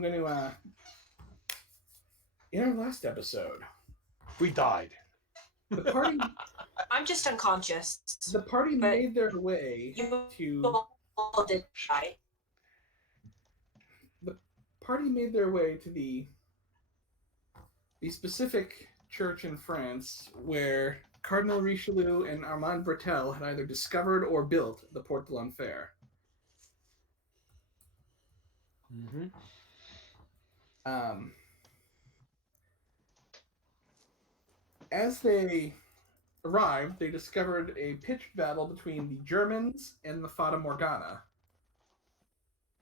I'm going to, in our last episode, We died. the party I'm just unconscious. the party But made their way you to all did die. the party made their way to the specific church in France where Cardinal Richelieu and Armand Bretel had either discovered or built the Porte de l'Enfer. Mm-hmm. Um, as they arrived, they discovered a pitched battle between the Germans and the Fata Morgana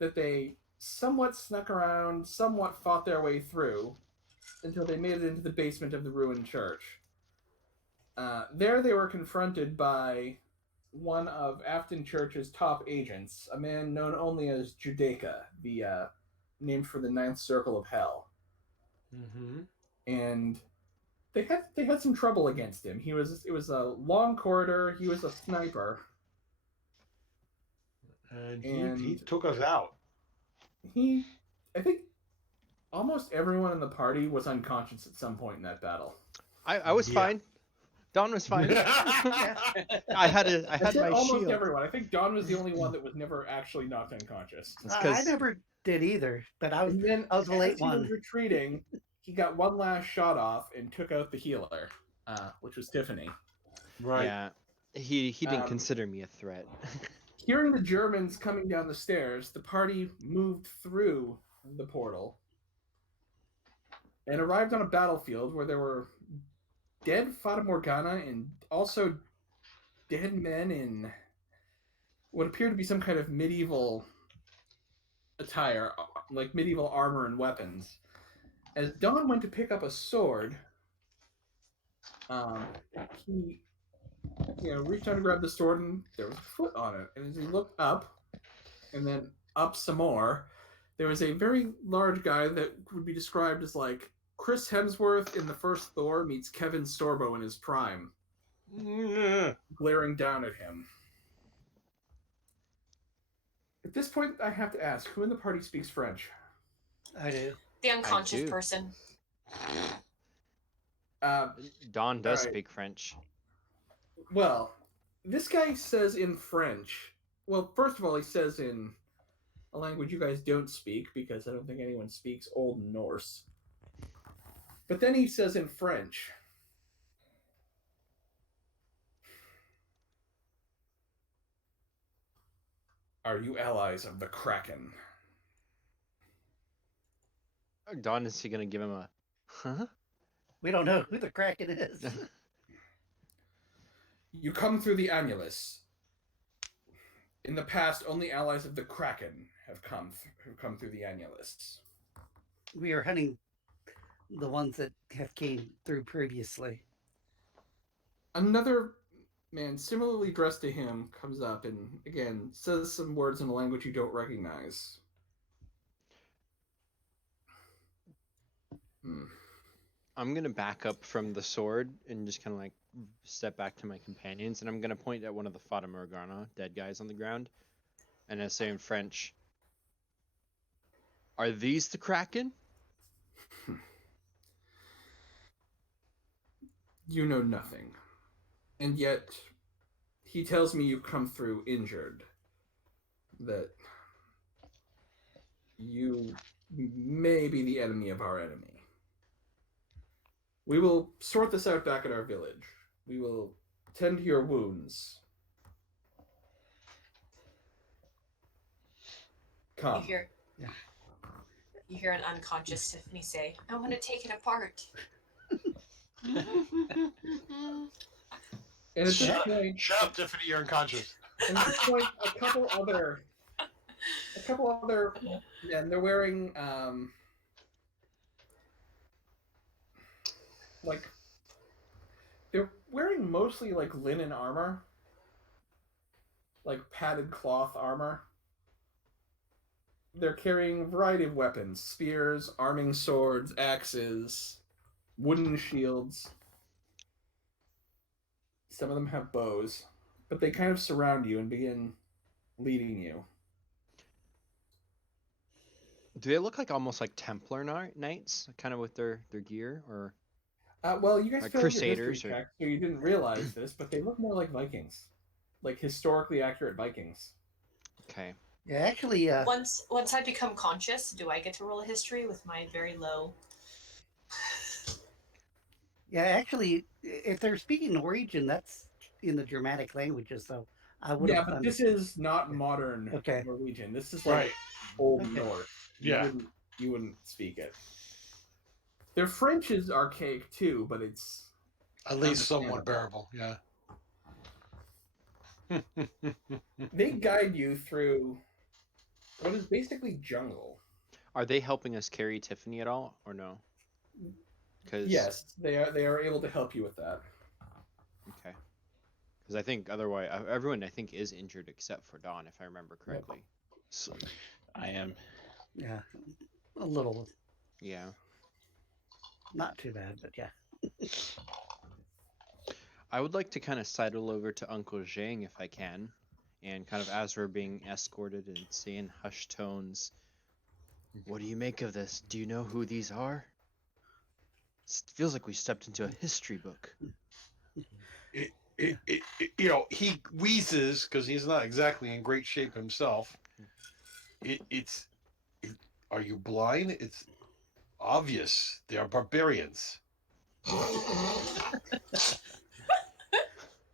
that they somewhat snuck around, somewhat fought their way through until they made it into the basement of the ruined church. There they were confronted by one of Afton Church's top agents, a man known only as Judaica, the name for the ninth circle of hell. Mm-hmm. And they had some trouble against him. It was a long corridor. He was a sniper, And And- he took us out. I think almost everyone in the party was unconscious at some point in that battle. I was Yeah. fine. Don was fine. I had I said my almost shield. everyone. I think Don was the only one that was never actually knocked unconscious. It's I 'cause- never did either, but I was And then I was the late as he was one. retreating, he got one last shot off and took out the healer, which was Tiffany. Right. Yeah, he didn't Um, consider me a threat. Hearing the Germans coming down the stairs, the party moved through the portal and arrived on a battlefield where there were dead Fata Morgana and also dead men in what appeared to be some kind of medieval attire, like medieval armor and weapons. As Don went to pick up a sword, he reached out to grab the sword and there was a foot on it. And as he looked up and then up some more, there was a very large guy that would be described as like Chris Hemsworth in the first Thor meets Kevin Sorbo in his prime, Mm. glaring down at him. At this point, I have to ask, who in the party speaks French? I do. The unconscious do. person. Don does Alright. speak French. Well, this guy says in French. Well, first of all, he says in a language you guys don't speak because I don't think anyone speaks Old Norse. But then he says in French. Are you allies of the Kraken? Don, is he gonna give him a huh? We don't know who the Kraken is. You come through the annulus. In the past, only allies of the Kraken have come through the annulus. We are hunting the ones that have came through previously. Another man similarly dressed to him comes up and again says some words in a language you don't recognize. I'm gonna back up from the sword and just kind of like step back to my companions, and I'm gonna point at one of the Fata Morgana dead guys on the ground, and I say in French, "Are these the Kraken?" You know nothing. And yet, he tells me you come through injured. That you may be the enemy of our enemy. We will sort this out back at our village. We will tend to your wounds. Come. You hear an unconscious Tiffany say, "I want to take it apart." And at this Shut, point, shut up, Tiffany. You're unconscious. and at this point, a couple other men. They're wearing like they're wearing mostly like linen armor, like padded cloth armor. They're carrying a variety of weapons: spears, arming swords, axes, wooden shields. Some of them have bows, but they kind of surround you and begin leading you. Do they look like almost like Templar knights, kind of with their gear, or Well, you guys Like failed your history Crusaders or- check, so you didn't realize this, but they look more like Vikings, like historically accurate Vikings. okay? Yeah, actually, Once I become conscious, do I get to roll a history with my very low? if they're speaking Norwegian, that's in the Germanic languages. So I would Yeah, have. but this is not modern Okay. Norwegian. This is like Right. Old Okay. Norse. Yeah. You wouldn't speak it. Their French is archaic too, but it's At least somewhat understandable. bearable. Yeah. They guide you through what is basically jungle. Are they helping us carry Tiffany at all, or no? Because Yes, they are able to help you with that. okay. Because I think otherwise everyone I think is injured except for Dawn, if I remember correctly. So, I am. Yeah, a little, yeah. not too bad, but yeah. I would like to kind of sidle over to Uncle Zheng if I can, and kind of as we're being escorted and say in hushed tones, "What do you make of this? Do you know who these are? It feels like we stepped into a history book." He wheezes because he's not exactly in great shape himself. Are you blind? It's obvious. They are barbarians.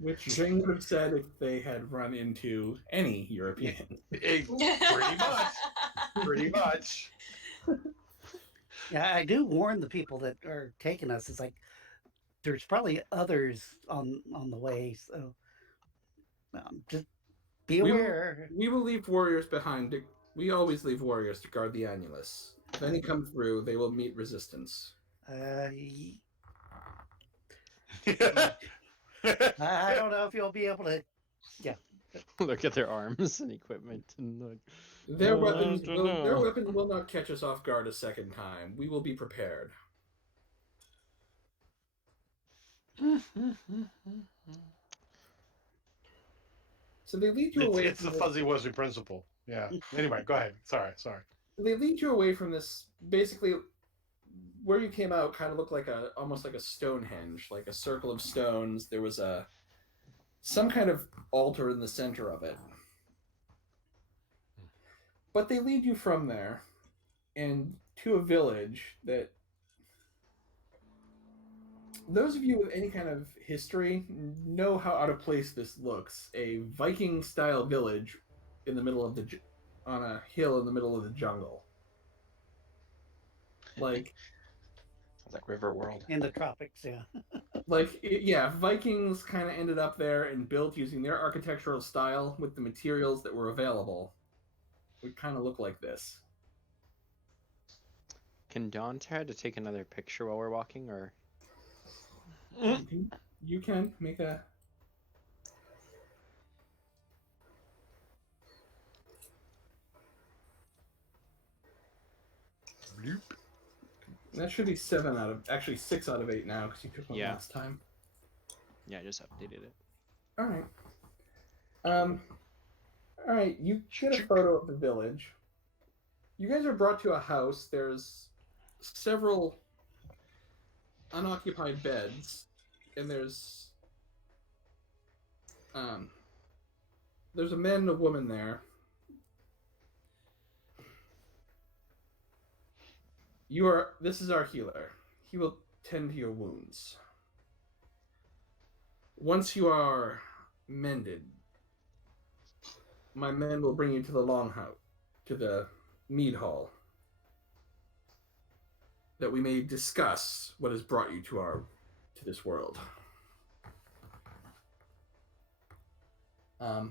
Which Zheng would have said if they had run into any European. Pretty much. Pretty much. Yeah, I do warn the people that are taking us. It's like there's probably others on the way, so just be We will- aware. We will leave warriors behind. We always leave warriors to guard the annulus. If any come through, they will meet resistance. I don't know if you'll be able to. Look at their arms and equipment and look. Their Oh, I weapons don't will, their know. weapons will not catch us off guard a second time. We will be prepared. So they lead you away. It's from the this- fuzzy wuzzy principle. Yeah. Anyway, go ahead. Sorry. They lead you away from this. Basically, where you came out kind of looked like almost like a Stonehenge, like a circle of stones. There was some kind of altar in the center of it. But they lead you from there and to a village that those of you with any kind of history know how out of place this looks. A Viking style village in the middle of on a hill in the middle of the jungle. Like Sounds like River World. In the tropics, yeah. Vikings kind of ended up there and built using their architectural style with the materials that were available. It would kind of look like this. Can Dawn try to take another picture while we're walking, or You can make a. Bloop. That should be 6 out of 8 now because you took one Yeah. last time. yeah, I just updated it. All right. All right. You get a photo of the village. You guys are brought to a house. There's several unoccupied beds, and there's a man and a woman there. This is our healer. He will tend to your wounds. Once you are mended, my men will bring you to the longhouse, to the mead hall, that we may discuss what has brought you to this world. All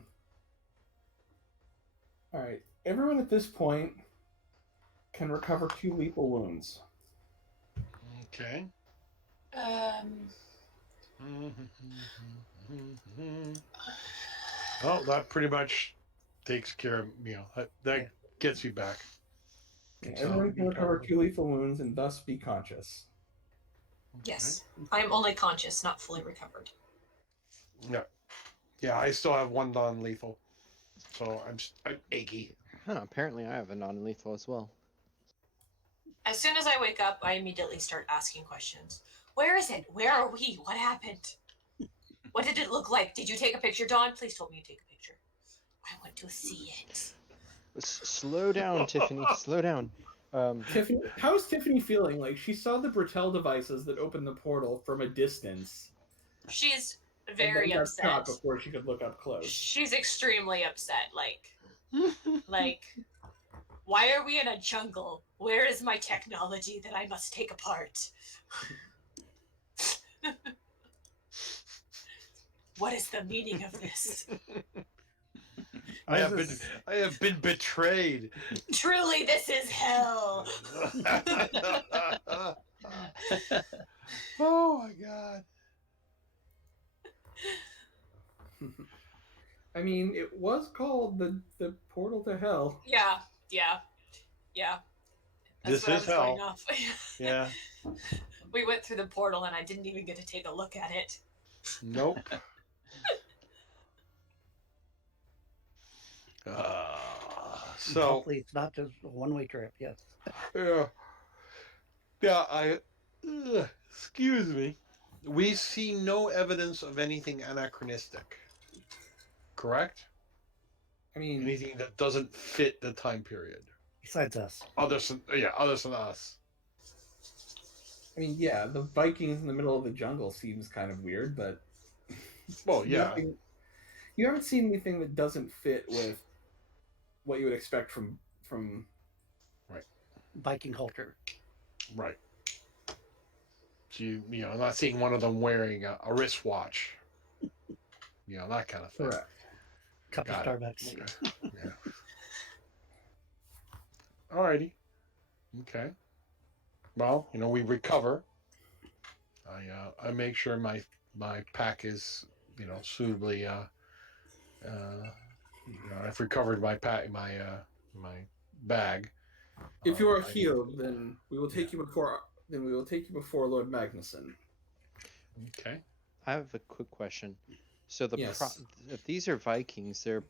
right. Everyone at this point can recover 2 lethal wounds. Okay. Oh, that pretty much takes care of that gets you back. Everyone can recover 2 lethal wounds and thus be conscious. Yes, I am only conscious, not fully recovered. Yeah, I still have 1 non-lethal, so I'm achy. Huh, apparently I have a non-lethal as well. As soon as I wake up, I immediately start asking questions. Where is it? Where are we? What happened? What did it look like? Did you take a picture, Dawn? Please tell me you take a picture. I want to see it. Slow down, Tiffany. Slow down. Tiffany, how's Tiffany feeling? Like, she saw the Bertel devices that opened the portal from a distance. She's and very then got upset. shot before she could look up close. She's extremely upset. Like, why are we in a jungle? Where is my technology that I must take apart? What is the meaning of this? I have been betrayed. Truly, this is hell. Oh my god. I mean, it was called the portal to hell. Yeah. That's This what I is was going hell. off. Yeah. We went through the portal and I didn't even get to take a look at it. Nope. So Hopefully it's not just a one-way trip. Yes. yeah, excuse me. We see no evidence of anything anachronistic. Correct? I mean, Anything that doesn't fit the time period. Besides us. Others than us. I mean, yeah, the Vikings in the middle of the jungle seems kind of weird, but Well, yeah. you haven't seen anything that doesn't fit with what you would expect from Viking culture. Right. So I'm not seeing one of them wearing a wristwatch. That kind of thing. correct. Cup of Got it. Starbucks. Okay. Yeah. Alrighty. Okay. Well, we recover. I make sure my pack is suitably I've recovered my pack my bag. If you are I- healed, then we will take you before Lord Magnuson. Okay. I have a quick question. So Yes. if these are Vikings, they're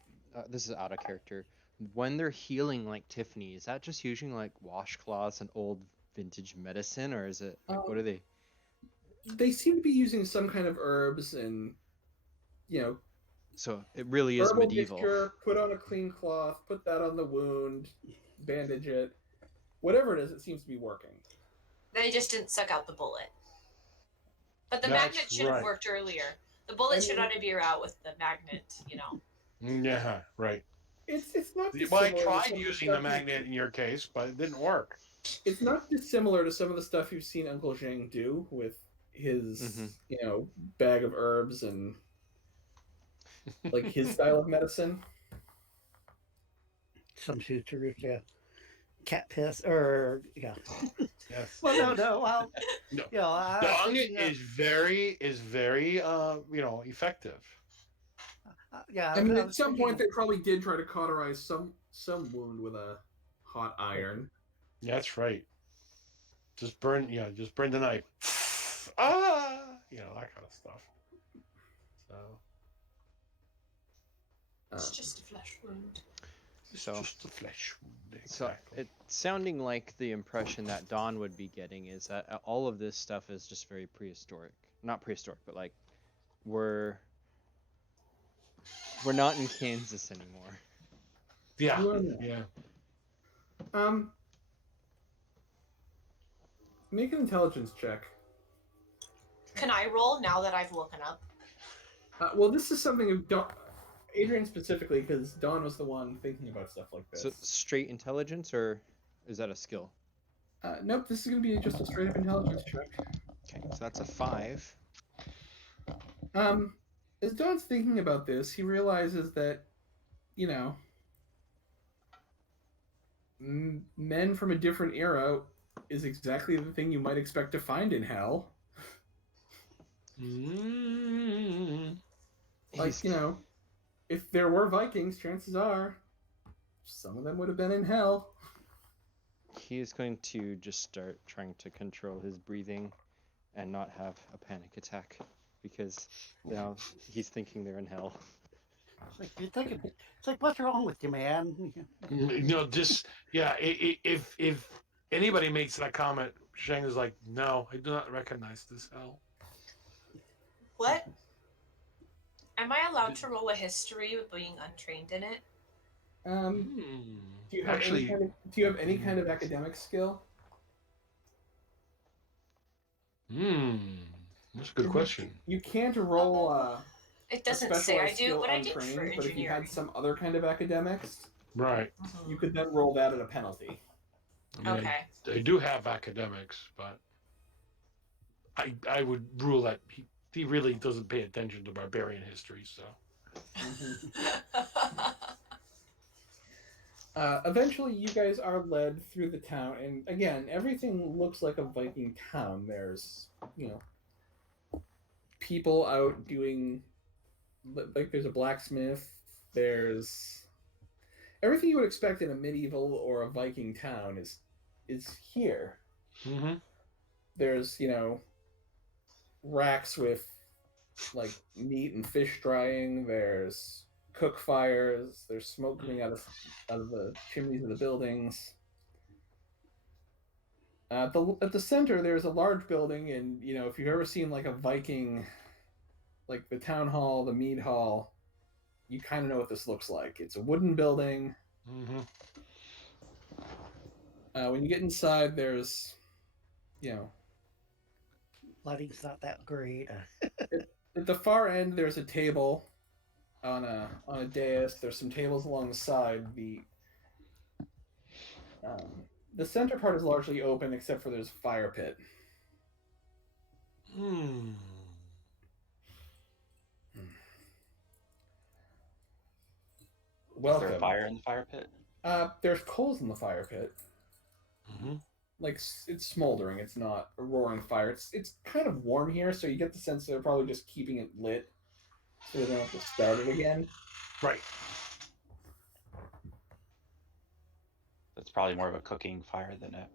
this is out of character. When they're healing like Tiffany, is that just using like washcloths and old vintage medicine, or is it like what are they? They seem to be using some kind of herbs and So it really is herbal medieval. mixture. Put on a clean cloth, put that on the wound, bandage it. Whatever it is, it seems to be working. They just didn't suck out the bullet. But the That's magnet should have right. worked earlier. The bullet should not be out with the magnet, Yeah. Right. It's not. Well, I dissimilar to tried some of the using the stuff magnet in your case, but it didn't work. It's not dissimilar to some of the stuff you've seen Uncle Zheng do with his, bag of herbs and like his style of medicine. Some shooters, yeah. Cat piss, or yeah. Yes. Well, no. Well, No. I Dung is very effective. yeah. I mean, I at was some thinking- point they probably did try to cauterize some wound with a hot iron. That's right. Just burn the knife. That kind of stuff. So It's just a flesh wound. it's So- just the flesh wound. So Exactly. it's sounding like the impression that Dawn would be getting is that all of this stuff is just very prehistoric. Not prehistoric, but like we're not in Kansas anymore. Yeah. You are not. Yeah. Make an intelligence check. Can I roll now that I've woken up? Well, this is something of Adrian specifically, because Dawn was the one thinking about stuff like this. So straight intelligence, or is that a skill? Nope, this is going to be just a straight up intelligence check. Okay, so that's a 5. As Dawn's thinking about this, he realizes that, men from a different era is exactly the thing you might expect to find in hell. Like, if there were Vikings, chances are some of them would have been in hell. He is going to just start trying to control his breathing and not have a panic attack because now he's thinking they're in hell. It's like you're thinking. It's like, what's wrong with you, man? If anybody makes that comment, Zheng is like, no, I do not recognize this hell. What? Am I allowed to roll a history with being untrained in it? Do you have Actually, any kind of academic skill? that's a good question. You can't roll It a doesn't say I specialized do, skill but I did for untrained, but if you had engineering. some other kind of academics, Right. Mhm. you could then roll that at a penalty. I mean, Okay. they do have academics, but I would rule that he really doesn't pay attention to barbarian history, so. Eventually, you guys are led through the town, and again, everything looks like a Viking town. There's, people out doing, like, there's a blacksmith. There's everything you would expect in a medieval or a Viking town is here. Mm-hmm. There's, racks with like meat and fish drying. There's cook fires. There's smoke coming out of the chimneys of the buildings. At the center, there's a large building, and if you've ever seen like a Viking, like the town hall, the mead hall, you kind of know what this looks like. It's a wooden building. Mm-hmm. When you get inside, there's, Lighting's not that great. at the far end, there's a table on a dais. There's some tables along the side. The center part is largely open, except for there's a fire pit. Is there Welcome. a fire in the fire pit? There's coals in the fire pit. Mm-hmm. Like, it's smoldering. It's not a roaring fire. It's kind of warm here, so you get the sense they're probably just keeping it lit so they don't have to start it again. Right. It's probably more of a cooking fire than a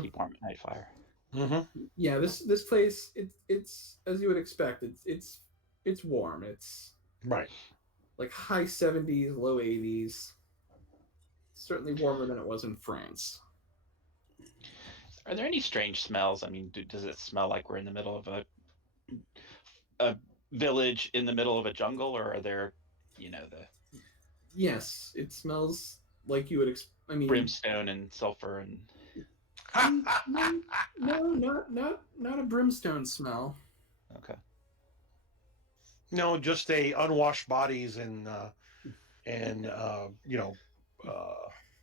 keep warm at night fire. Mm-hmm. Yeah, this place, it's as you would expect. It's warm. It's Right. like high 70s, low 80s. Certainly warmer than it was in France. Are there any strange smells? I mean, does it smell like we're in the middle of a village in the middle of a jungle, or are there, the Yes, it smells like you would I mean, brimstone and sulfur and no, not a brimstone smell. okay. No, just unwashed bodies and what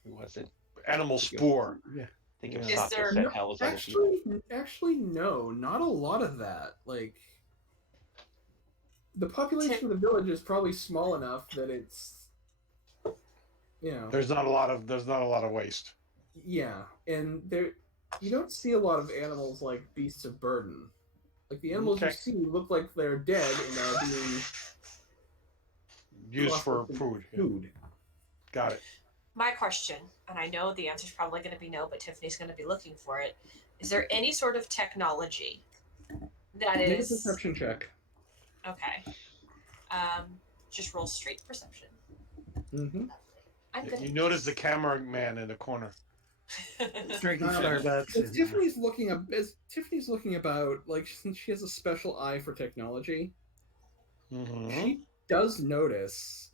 was it? Animal spoor. Yeah. I think it was Is not there- the same hell as other people. Actually, no, not a lot of that. Like, the population of the village is probably small enough that it's, There's not a lot of waste. yeah, and you don't see a lot of animals like beasts of burden. Like, the animals you Okay. see look like they're dead and are being Used for processed food. into food. Got it. My question, and I know the answer's probably going to be no, but Tiffany's going to be looking for it. Is there any sort of technology that Make a is perception check. okay? Just roll straight perception. Mm-hmm. I'm good. You notice the cameraman in the corner. Drinking Starbucks. As Tiffany's looking about, like, since she has a special eye for technology, Mm-hmm. she does notice,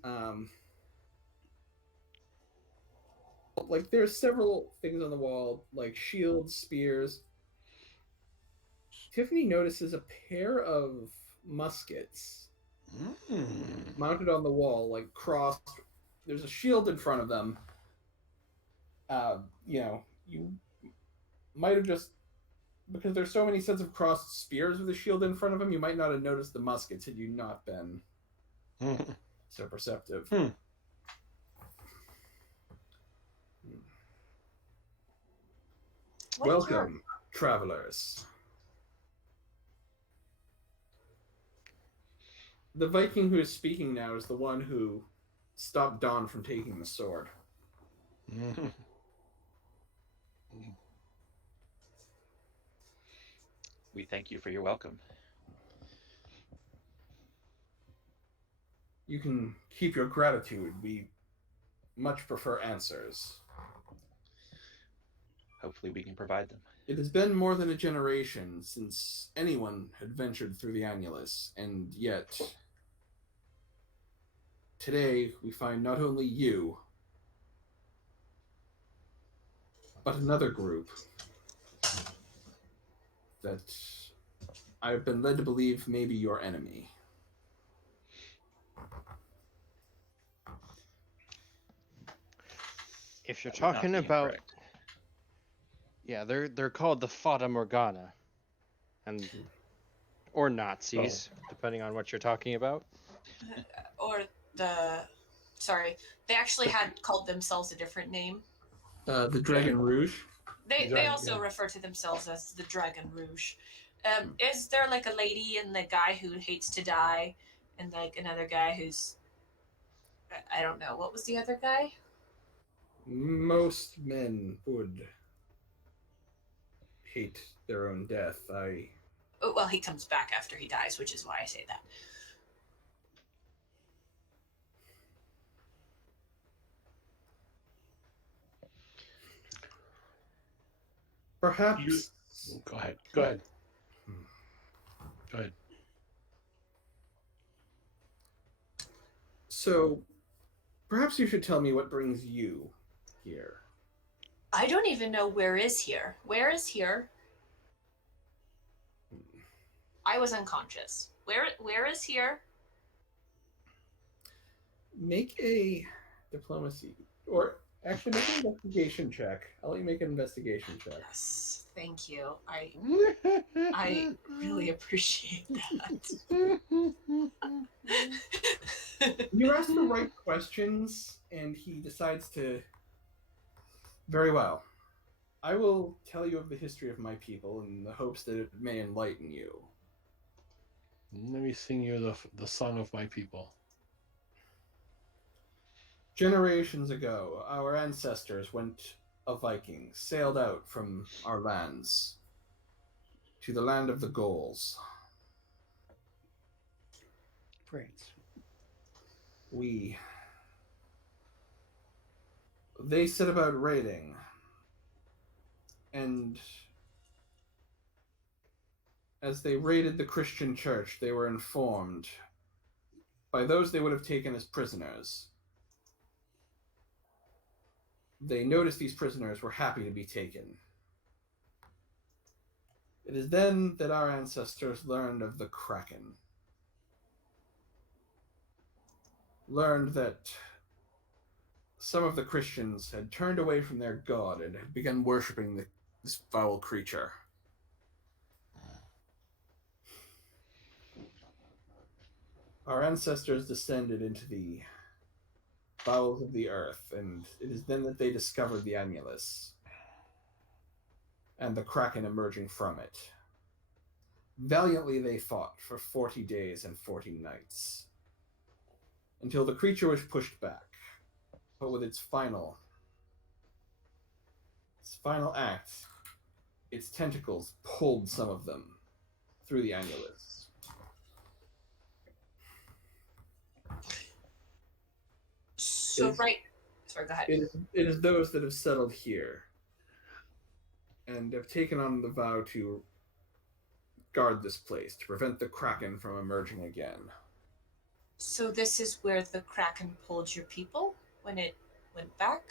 like, there's several things on the wall, like shields, spears. Tiffany notices a pair of muskets mounted on the wall, like crossed. There's a shield in front of them. You might have just, because there's so many sets of crossed spears with a shield in front of them, you might not have noticed the muskets had you not been so perceptive. Welcome, travelers. The Viking who is speaking now is the one who stopped Dawn from taking the sword. We thank you for your welcome. You can keep your gratitude. We much prefer answers. hopefully we can provide them. It has been more than a generation since anyone had ventured through the annulus, and yet today we find not only you, but another group that I've been led to believe may be your enemy. If you're That would not talking be about, incorrect. yeah, they're called the Fata Morgana, and or Nazis, depending on what you're talking about. Or sorry, they actually had called themselves a different name. The Dragon Rouge. They also refer to themselves as the Dragon Rouge. Is there like a lady and the guy who hates to die, and like another guy who's I don't know, what was the other guy? Most men would hate their own death. Oh, well, he comes back after he dies, which is why I say that. Perhaps. Go ahead. Go ahead. Go ahead. So, perhaps you should tell me what brings you here. I don't even know where is here. Where is here? I was unconscious. Where is here? Make a diplomacy, or actually make an investigation check. I'll let you make an investigation check. Yes, thank you. I really appreciate that. You ask the right questions, and he decides to. Very well. I will tell you of the history of my people in the hopes that it may enlighten you. Let me sing you the song of my people. Generations ago, our ancestors went a Viking, sailed out from our lands to the land of the Gauls. France. They set about raiding, and as they raided the Christian church, they were informed by those they would have taken as prisoners. They noticed these prisoners were happy to be taken. It is then that our ancestors learned of the Kraken. Learned that some of the Christians had turned away from their god and had begun worshipping this foul creature. Our ancestors descended into the bowels of the earth, and it is then that they discovered the annulus and the Kraken emerging from it. Valiantly they fought for 40 days and 40 nights, until the creature was pushed back, but with its final act, its tentacles pulled some of them through the annulus. So right. Sorry, go ahead. It is those that have settled here and have taken on the vow to guard this place, to prevent the Kraken from emerging again. So this is where the Kraken pulled your people when it went back?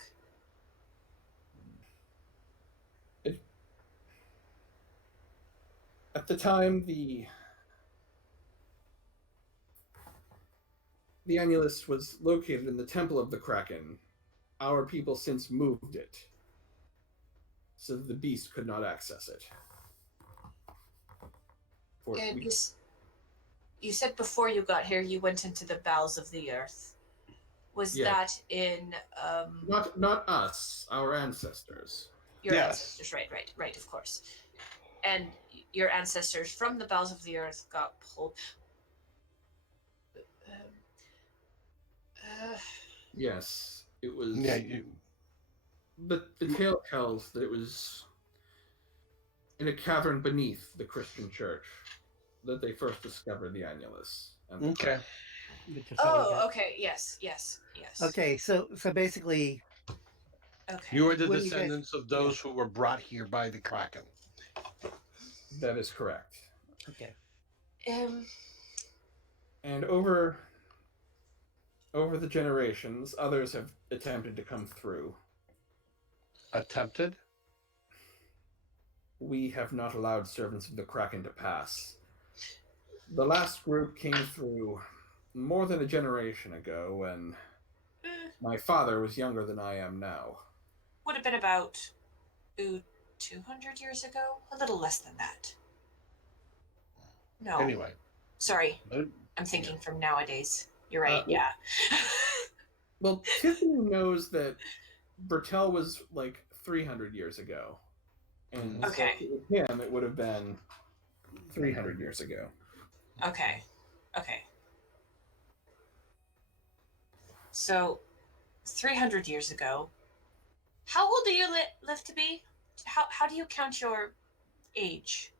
At the time, the annulus was located in the temple of the Kraken. Our people since moved it, so that the beast could not access it. And you said before you got here you went into the bowels of the earth. Was that in Not us, our ancestors. your Yes. ancestors? Right, of course. And your ancestors from the bowels of the earth got pulled. Yes, it was. Yeah, The tale tells that it was in a cavern beneath the Christian church that they first discovered the annulus. And okay. Which is how we got- Okay. Yes. Okay, so basically, Okay. You are the When you guys- descendants of those who were brought here by the Kraken. That is correct. Okay. And over the generations, others have attempted to come through. Attempted? We have not allowed servants of the Kraken to pass. The last group came through more than a generation ago when my father was younger than I am now. Would have been about 200 years ago? A little less than that. No. Anyway. Sorry. uh, I'm thinking from nowadays. You're right, yeah. Well, Tiffany knows that Bertel was like 300 years ago. And Okay. so with him, it would have been 300 years ago. Okay. Okay. So, 300 years ago, how old do you live to be? How do you count your age?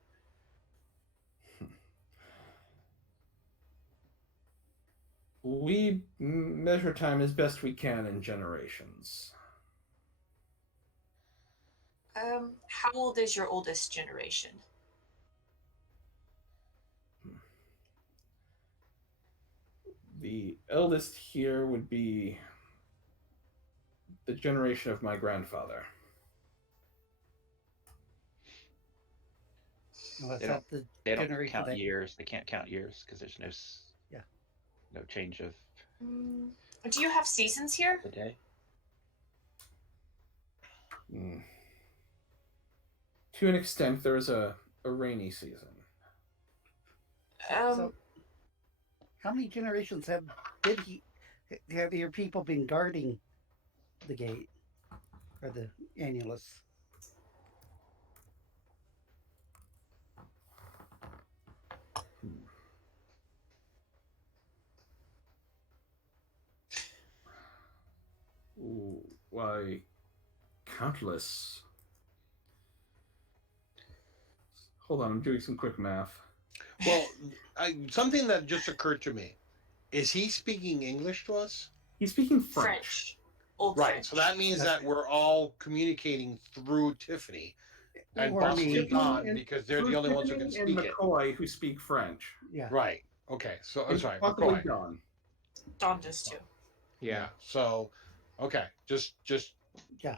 We measure time as best we can in generations. How old is your oldest generation? The eldest here would be the generation of my grandfather. Well, is They that the They don't generation count that years. They can't count years because there's Yeah. no change of Do you have seasons here? the day. Mm. To an extent, there's a rainy season. So, how many generations have your people been guarding the gate or the annulus? Ooh, why, countless. Hold on, I'm doing some quick math. Well, something that just occurred to me. Is he speaking English to us? He's speaking French. French. Old Right. French. So that means that we're all communicating through Tiffany and Or possibly me. Don because they're the only ones who can Tiffany speak and it. McCoy who speak French. Yeah. Right. Okay. So I'm And sorry. possibly McCoy. Don. Dawn does too. Yeah. So, okay. Just Yeah.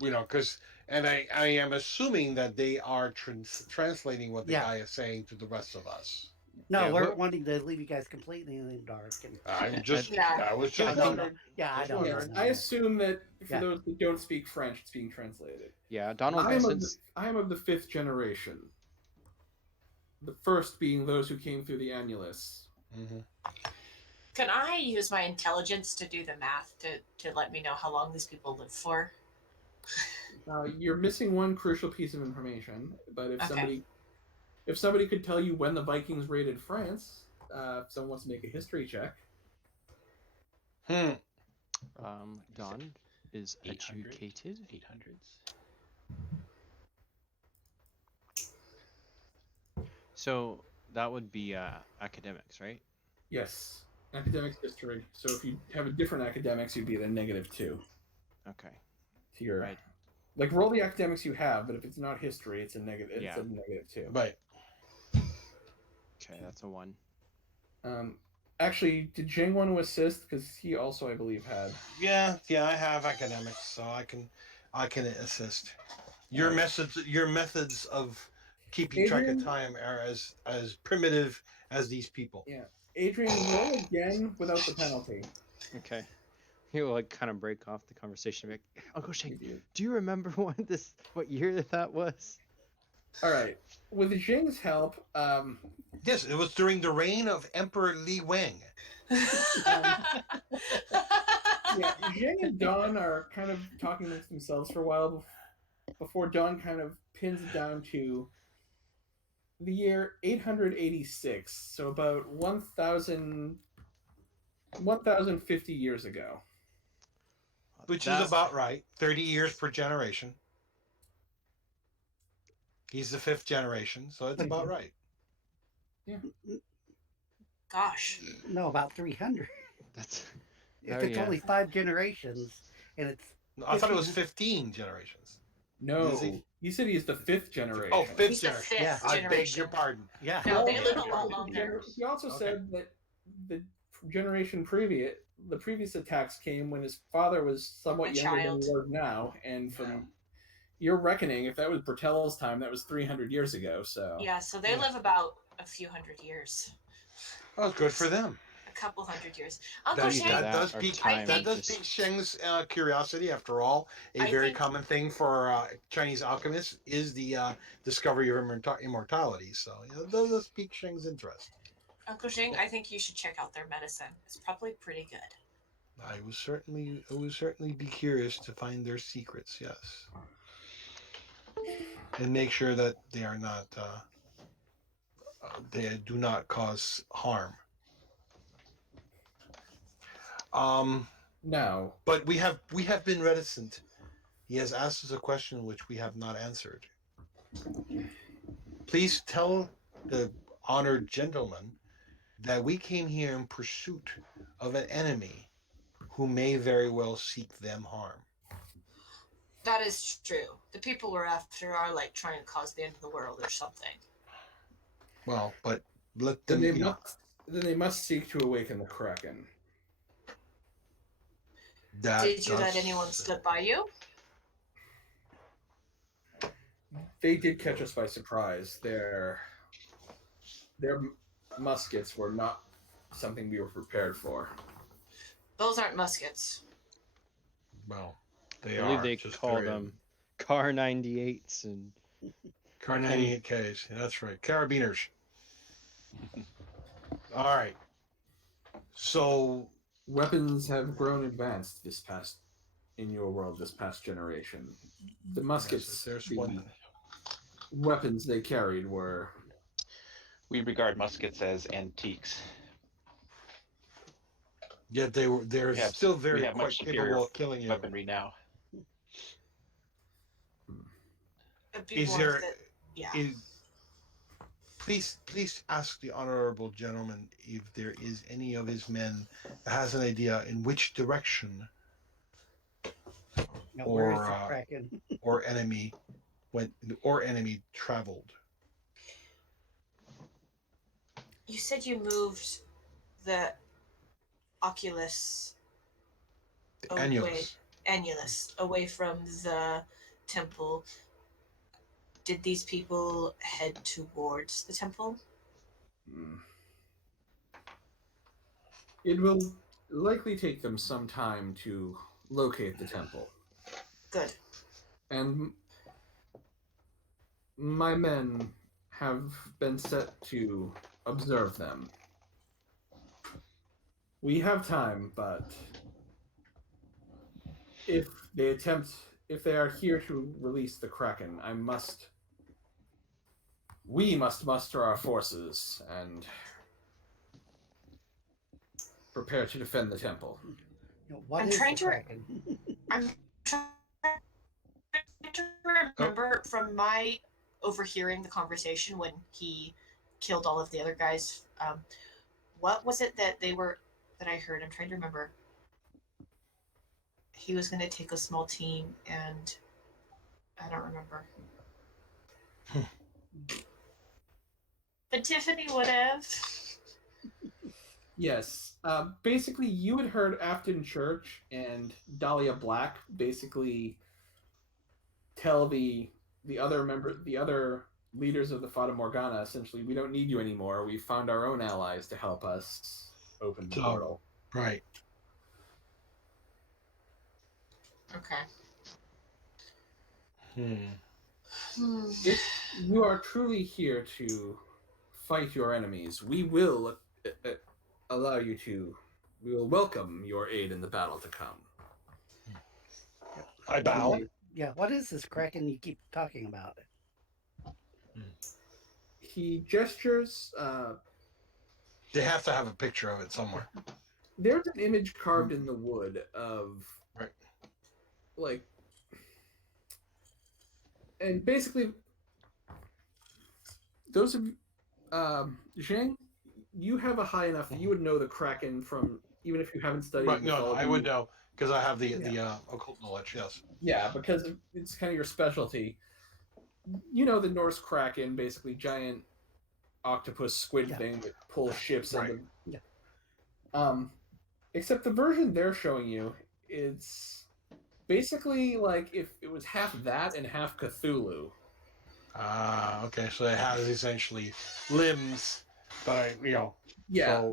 you know, because and I am assuming that they are translating what the Yeah. guy is saying to the rest of us. No, Yeah, we're what- wanting to leave you guys completely in the dark. And I'm just. Yeah. I was Yeah, just no, wondering. yeah, I Just don't wondering. know. I assume that for Yeah. those that don't speak French, it's being translated. Yeah, Donald, I am since of the fifth generation. The first being those who came through the annulus. Mhm. Can I use my intelligence to do the math to let me know how long these people live for? You're missing one crucial piece of information, but if Okay. somebody could tell you when the Vikings raided France, if someone wants to make a history check. Don is 800? educated. 800s. So that would be academics, right? Yes, academics history. So if you have a different academics, you'd be at a -2 Okay. to your Right. like roll the academics you have, but if it's not history, it's a negative. It's Yeah. a -2. Right. Okay, that's a 1. Actually, did Zheng want to assist? Because he also, I believe, had. Yeah. I have academics, so I can assist. Your methods of keeping track Adrian? of time are as primitive as these people. Yeah, Adrian, roll again without the penalty. Okay. He'll like kind of break off the conversation. Like, Uncle Shane, You do you remember what year that was? All right. With Zheng's help, Yes, it was during the reign of Emperor Li Wang. yeah, Zheng and Don are kind of talking amongst themselves for a while before Don kind of pins it down to the year 886, so about 1,050 years ago. Which That- is about right. 30 years per generation. He's the 5th generation, so it's about right. Gosh. No, about 300. That's If it's only 5 generations and it's I thought it was 15 generations. No, Is he- he said he's the fifth generation. Oh, fifth He's the generation. fifth Yeah. I beg generation. your pardon. Yeah. No, they Yeah. live a lot longer. He also Okay. said that the generation previous, the previous attacks came when his father was somewhat A younger than child. he was now, and from your reckoning, if that was Bertel's time, that was 300 years ago. So Yeah, so they Yeah. live about a few hundred years, Oh, good for them. a couple hundred years. Uncle That, Shane, that that does our pique time that does just- pique Sheng's curiosity. After all, a I very think- common thing for Chinese alchemists is the discovery of immortality. So that does pique Sheng's interest. Uncle Zheng, I think you should check out their medicine. It's probably pretty good. I would certainly be curious to find their secrets. Yes, and make sure that they are not they do not cause harm. now, But we have been reticent. He has asked us a question which we have not answered. Please tell the honored gentleman that we came here in pursuit of an enemy who may very well seek them harm. That is true. The people we're after are like trying to cause the end of the world or something. Well, but let then them. they must seek to awaken the Kraken. Did you let anyone slip by you? They did catch us by surprise. Their muskets were not something we were prepared for. Those aren't muskets. Well, they I believe are. they just call they're in them Car 98s and Car 98Ks. That's right. Carabiners. All right. So Weapons have grown advanced in your world this past generation. The muskets, yes, there's the one. weapons they carried were We regard muskets as antiques. Yet they're We have- still we very have quite much superior capable of killing you. Weaponry now. It'd be Is more there? that, yeah. Please ask the honorable gentleman if there is any of his men that has an idea in which direction Now, where is or, the Kraken? or enemy went or enemy traveled. You said you moved the Oculus The away, annulus. Annulus away from the temple. Did these people head towards the temple? It will likely take them some time to locate the temple. Good. And my men have been set to observe them. We have time, but if they are here to release the Kraken, we must muster our forces and prepare to defend the temple. What I'm is trying the to- Kraken? I'm trying to remember from my overhearing the conversation when he killed all of the other guys. What was it that I heard? I'm trying to remember. He was going to take a small team, and I don't remember. But Tiffany would have. Yes. Basically, you had heard Afton Church and Dahlia Black basically tell the other leaders of the Fata Morgana, essentially, we don't need you anymore. We found our own allies to help us open the portal. Right. Okay. If you are truly here to fight your enemies, we will allow you to. We will welcome your aid in the battle to come. I bow. Yeah, what is this Kraken you keep talking about? He gestures. They have to have a picture of it somewhere. There's an image carved in the wood of, Right. like, and basically, those of Zheng, you have a high enough that you would know the Kraken from even if you haven't studied. Right, no, I would mythology. know because I have the Yeah. occult knowledge. Yes. Yeah, because it's kind of your specialty. You know the Norse Kraken, basically giant octopus squid Yeah. thing that pulls ships Right. into. Yeah. Except the version they're showing you, it's basically like if it was half that and half Cthulhu. Ah, okay. So it has essentially limbs, but Yeah, So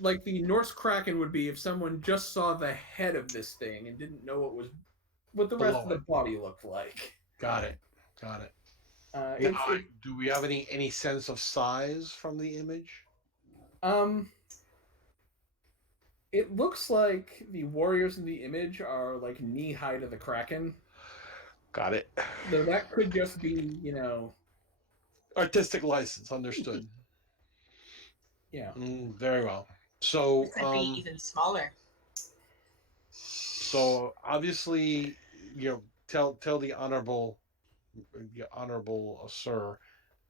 like the Norse Kraken would be if someone just saw the head of this thing and didn't know what the rest Below of the it. body looked like. got it. Now, It's do we have any sense of size from the image? um it looks like the warriors in the image are like knee high to the Kraken. Got it. Though that could just be, Artistic license, understood. yeah. Very well. So, It could be even smaller. so obviously, tell the honorable sir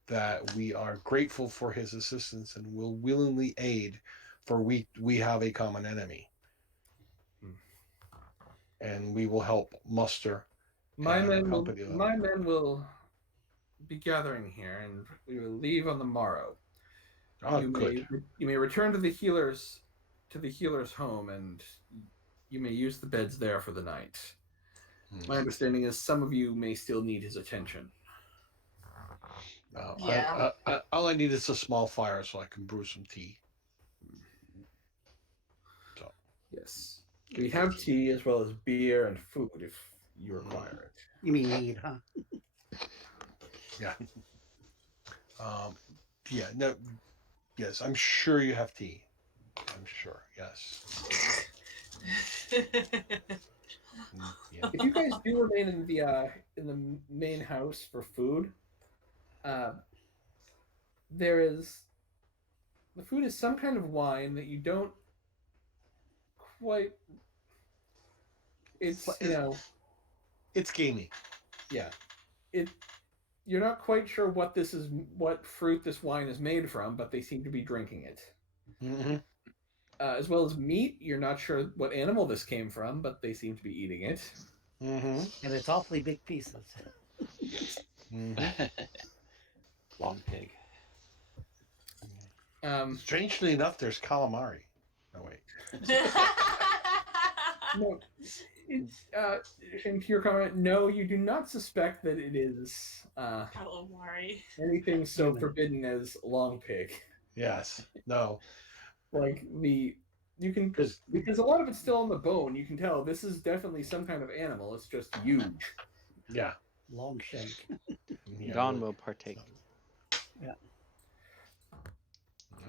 that we are grateful for his assistance and will willingly aid, for we have a common enemy, and we will help muster. My men accompany them. will be gathering here, and we will leave on the morrow. Oh, good. You may return to the healer's home, and you may use the beds there for the night. My understanding is some of you may still need his attention. Yeah. All I need is a small fire so I can brew some tea. So Yes, we have tea as well as beer and food if you require it. You mean need, huh? Yeah. Yeah. No. Yes, I'm sure you have tea. I'm sure. Yes. Yeah. If you guys do remain in the main house for food, the food is some kind of wine that you don't quite. It's It's gamey. Yeah, you're not quite sure what fruit this wine is made from, but they seem to be drinking it. Mm-hmm. As well as meat, you're not sure what animal this came from, but they seem to be eating it. Mm-hmm. And it's awfully big pieces. Mm-hmm. Long pig. Strangely enough, there's calamari. Oh wait. No, and to your comment, no, you do not suspect that it is Calamari. anything so forbidden as long pig. Yes. No. Like because a lot of it's still on the bone. You can tell this is definitely some kind of animal. It's just huge. Yeah. Long shank. Yeah, Don will partake. Yeah.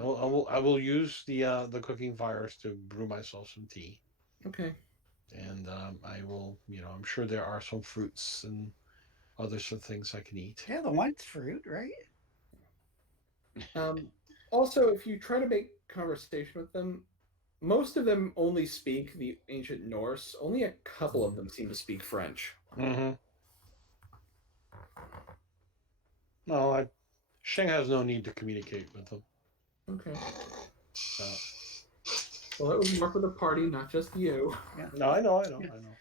I will use the cooking fires to brew myself some tea, Okay. and I will. I'm sure there are some fruits and other sort of things I can eat. Yeah, the wine's fruit, right? Also, if you try to make conversation with them, most of them only speak the ancient Norse. Only a couple of them seem to speak French. Mm-hmm. No, Zheng has no need to communicate with them. Okay. Well, that was more for the party, not just you. Yeah. No, I know.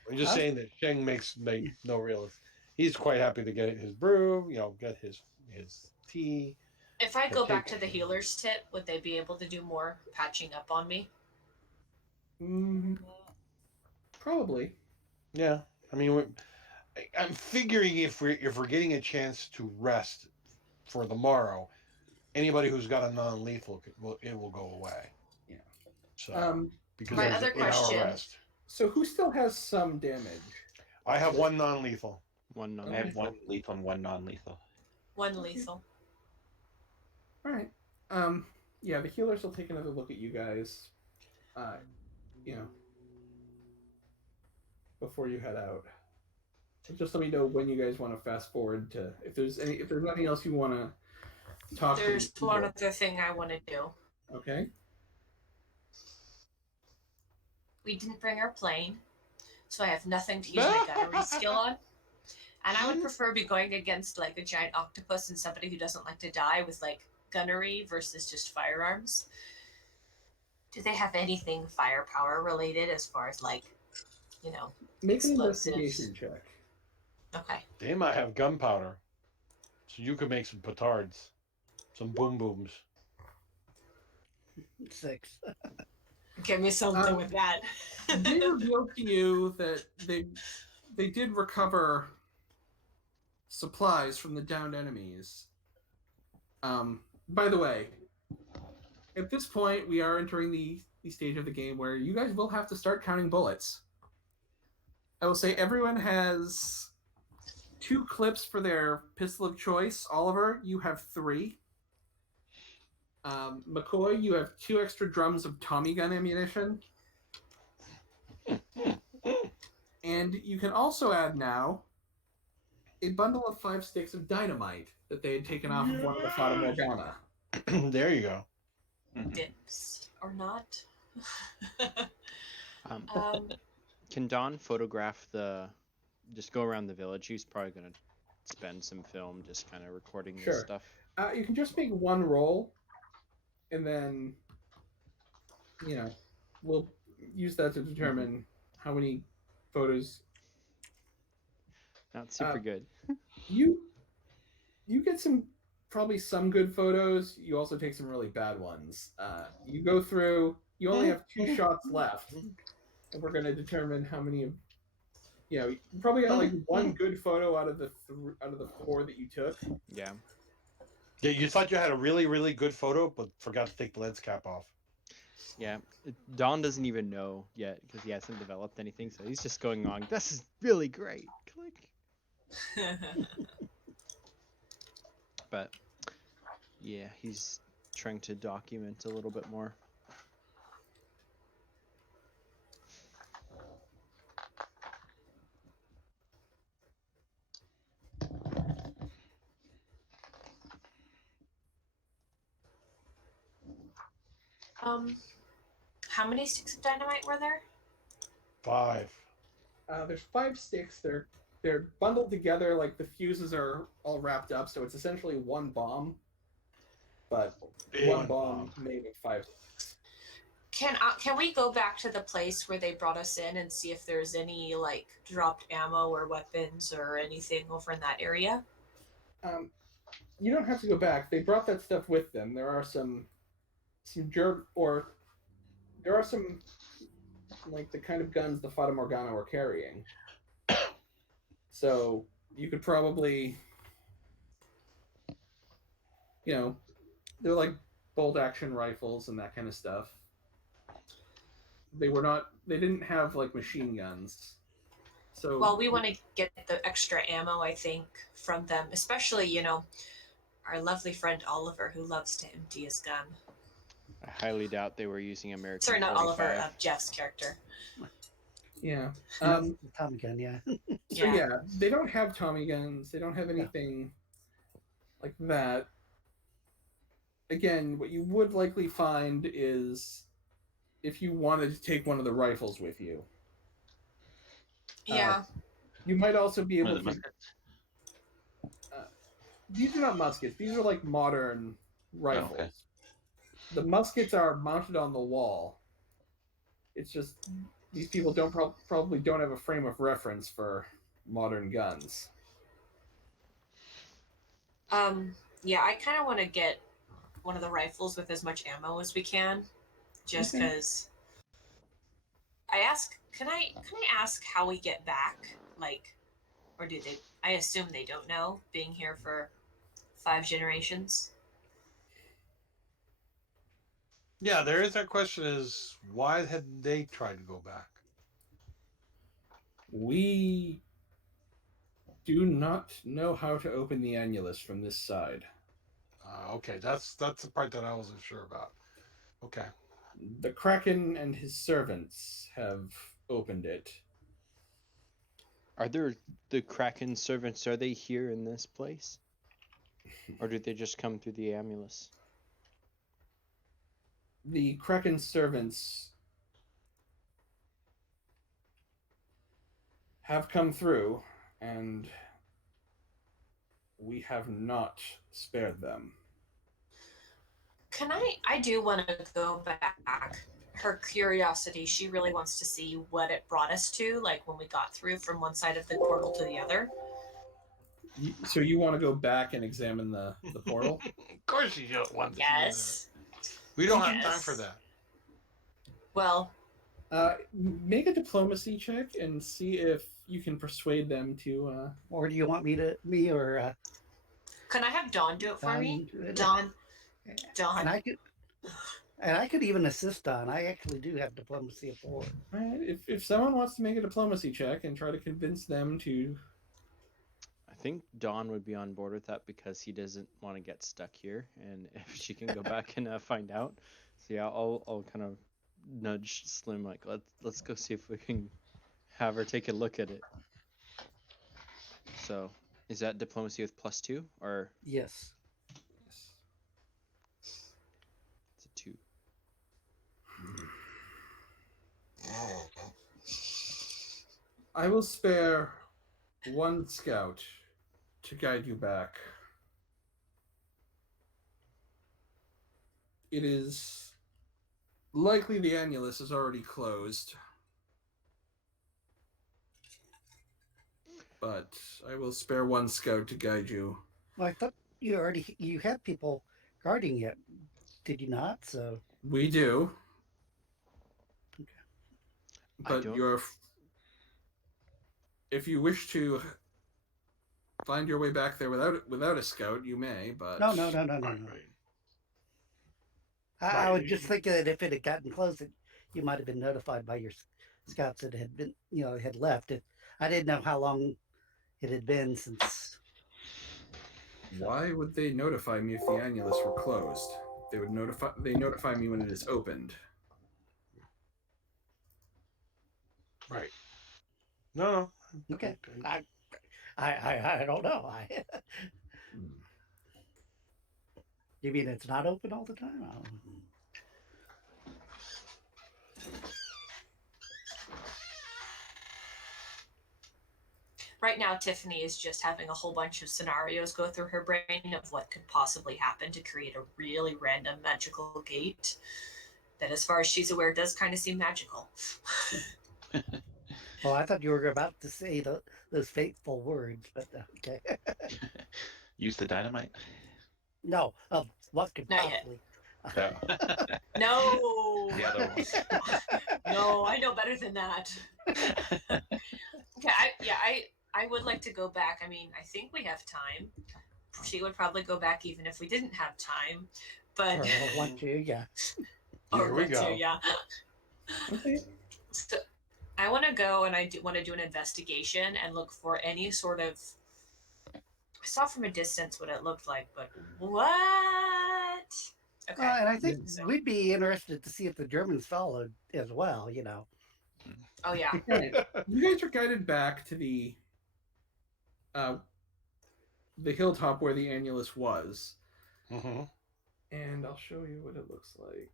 I'm just saying that Zheng makes no real. He's quite happy to get his brew, get his tea. If I go back to the healer's tip, would they be able to do more patching up on me? Probably. Yeah, I mean, I'm figuring if we're getting a chance to rest for the morrow, anybody who's got a non-lethal it will go away. Yeah. So because My there's other an 8-hour question- rest. So who still has some damage? I have one non-lethal. One I have non-lethal. one lethal and one non-lethal. One lethal. All right. Yeah, the healers will take another look at you guys. Before you head out. So just let me know when you guys want to fast forward to if there's nothing else you want to talk. There's one other thing I want to do. Okay. We didn't bring our plane, so I have nothing to use my gunnery skill on. And I would prefer be going against like a giant octopus and somebody who doesn't like to die with like gunnery versus just firearms. Do they have anything firepower related as far as like, you know, Make an explosives? investigation check. Okay. They might have gunpowder, so you could make some petards, some boom booms. 6. Give me something with that. They revealed to you that they did recover supplies from the downed enemies. By the way, at this point, we are entering the stage of the game where you guys will have to start counting bullets. I will say everyone has 2 clips for their pistol of choice. Oliver, you have 3. McCoy, you have 2 extra drums of Tommy gun ammunition. And you can also add now a bundle of 5 sticks of dynamite that they had taken off of one of the Fata Morgana. There you go. Dips or not? Can Don photograph just go around the village? He's probably gonna spend some film just kind of recording this Sure. stuff. You can just make 1 roll, and then, we'll use that to determine how many photos. Not super good. You get probably some good photos. You also take some really bad ones. You go through. You only have 2 shots left, and we're going to determine how many of. You probably got like 1 good photo out of the 4 that you took. Yeah. Yeah, you thought you had a really, really good photo, but forgot to take the lens cap off. Yeah. Don doesn't even know yet because he hasn't developed anything, so he's just going on. This is really great. Click. But yeah, he's trying to document a little bit more. How many sticks of dynamite were there? 5. There's 5 sticks. They're bundled together, like the fuses are all wrapped up, so it's essentially 1 bomb. But Big 1 bomb made with 5 sticks. Can we go back to the place where they brought us in and see if there's any like dropped ammo or weapons or anything over in that area? You don't have to go back. They brought that stuff with them. There are some like the kind of guns the Fata Morgana were carrying. So you could probably, they're like bolt action rifles and that kind of stuff. They didn't have like machine guns. So Well, we want to get the extra ammo, I think, from them, especially, our lovely friend Oliver, who loves to empty his gun. I highly doubt they were using American. Sorry, not 45. Oliver, Jeff's character. Yeah. Tommy gun, yeah. So yeah, they don't have Tommy guns. They don't have anything like that. Again, what you would likely find is if you wanted to take one of the rifles with you. Yeah. You might also be able Or the to. muskets. These are not muskets. These are like modern rifles. okay. The muskets are mounted on the wall. It's just these people probably don't have a frame of reference for modern guns. Yeah, I kind of want to get one of the rifles with as much ammo as we can, just because. Can I ask how we get back? Like, or do they? I assume they don't know, being here for 5 generations. Yeah, there is that question: is why had they tried to go back? We do not know how to open the annulus from this side. Okay, that's the part that I wasn't sure about. Okay. The Kraken and his servants have opened it. Are there the Kraken servants? Are they here in this place, or did they just come through the Amulus? The Kraken servants have come through, and we have not spared them. I do want to go back her curiosity. She really wants to see what it brought us to, like when we got through from one side of the portal to the other. So you want to go back and examine the portal? Of course you don't want to do Yes. that. We don't have Yes. time for that. Well, Make a diplomacy check and see if you can persuade them to. Or do you want me or can I have Dawn do it for me? do it? Dawn. And I could even assist Don. I actually do have diplomacy of 4. All right, if someone wants to make a diplomacy check and try to convince them to. I think Don would be on board with that because he doesn't want to get stuck here, and if she can go back and find out. So yeah, I'll kind of nudge Slim like let's go see if we can have her take a look at it. So is that diplomacy with +2 or Yes. it's a 2? I will spare one scout to guide you back. It is likely the annulus is already closed, but I will spare one scout to guide you. Well, I thought you had people guarding it. Did you not? So We do. Okay. But if you wish to find your way back there without a scout, you may. But no. Right. I was just thinking that if it had gotten close, that you might have been notified by your scouts that had been, had left. I didn't know how long it had been since. Why would they notify me if the annulus were closed? They notify me when it is opened. Right. No. Okay. I don't know. You mean it's not open all the time? I don't know. right now Tiffany is just having a whole bunch of scenarios go through her brain of what could possibly happen to create a really random magical gate that, as far as she's aware, does kind of seem magical. Well, I thought you were about to say those fateful words, but okay. Use the dynamite. No, of what could Not yet. possibly. No. The other one. No, I know better than that. Okay, I would like to go back. I mean, I think we have time. She would probably go back even if we didn't have time. But Or want to, yeah. Here we want go. to, yeah. Okay. So I want to go and I want to do an investigation and look for any sort of. I saw from a distance what it looked like, but what? Okay. And I think So- we'd be interested to see if the Germans followed as well, Oh yeah. Okay. You guys are guided back to the hilltop where the annulus was, Mm-hmm. and I'll show you what it looks like.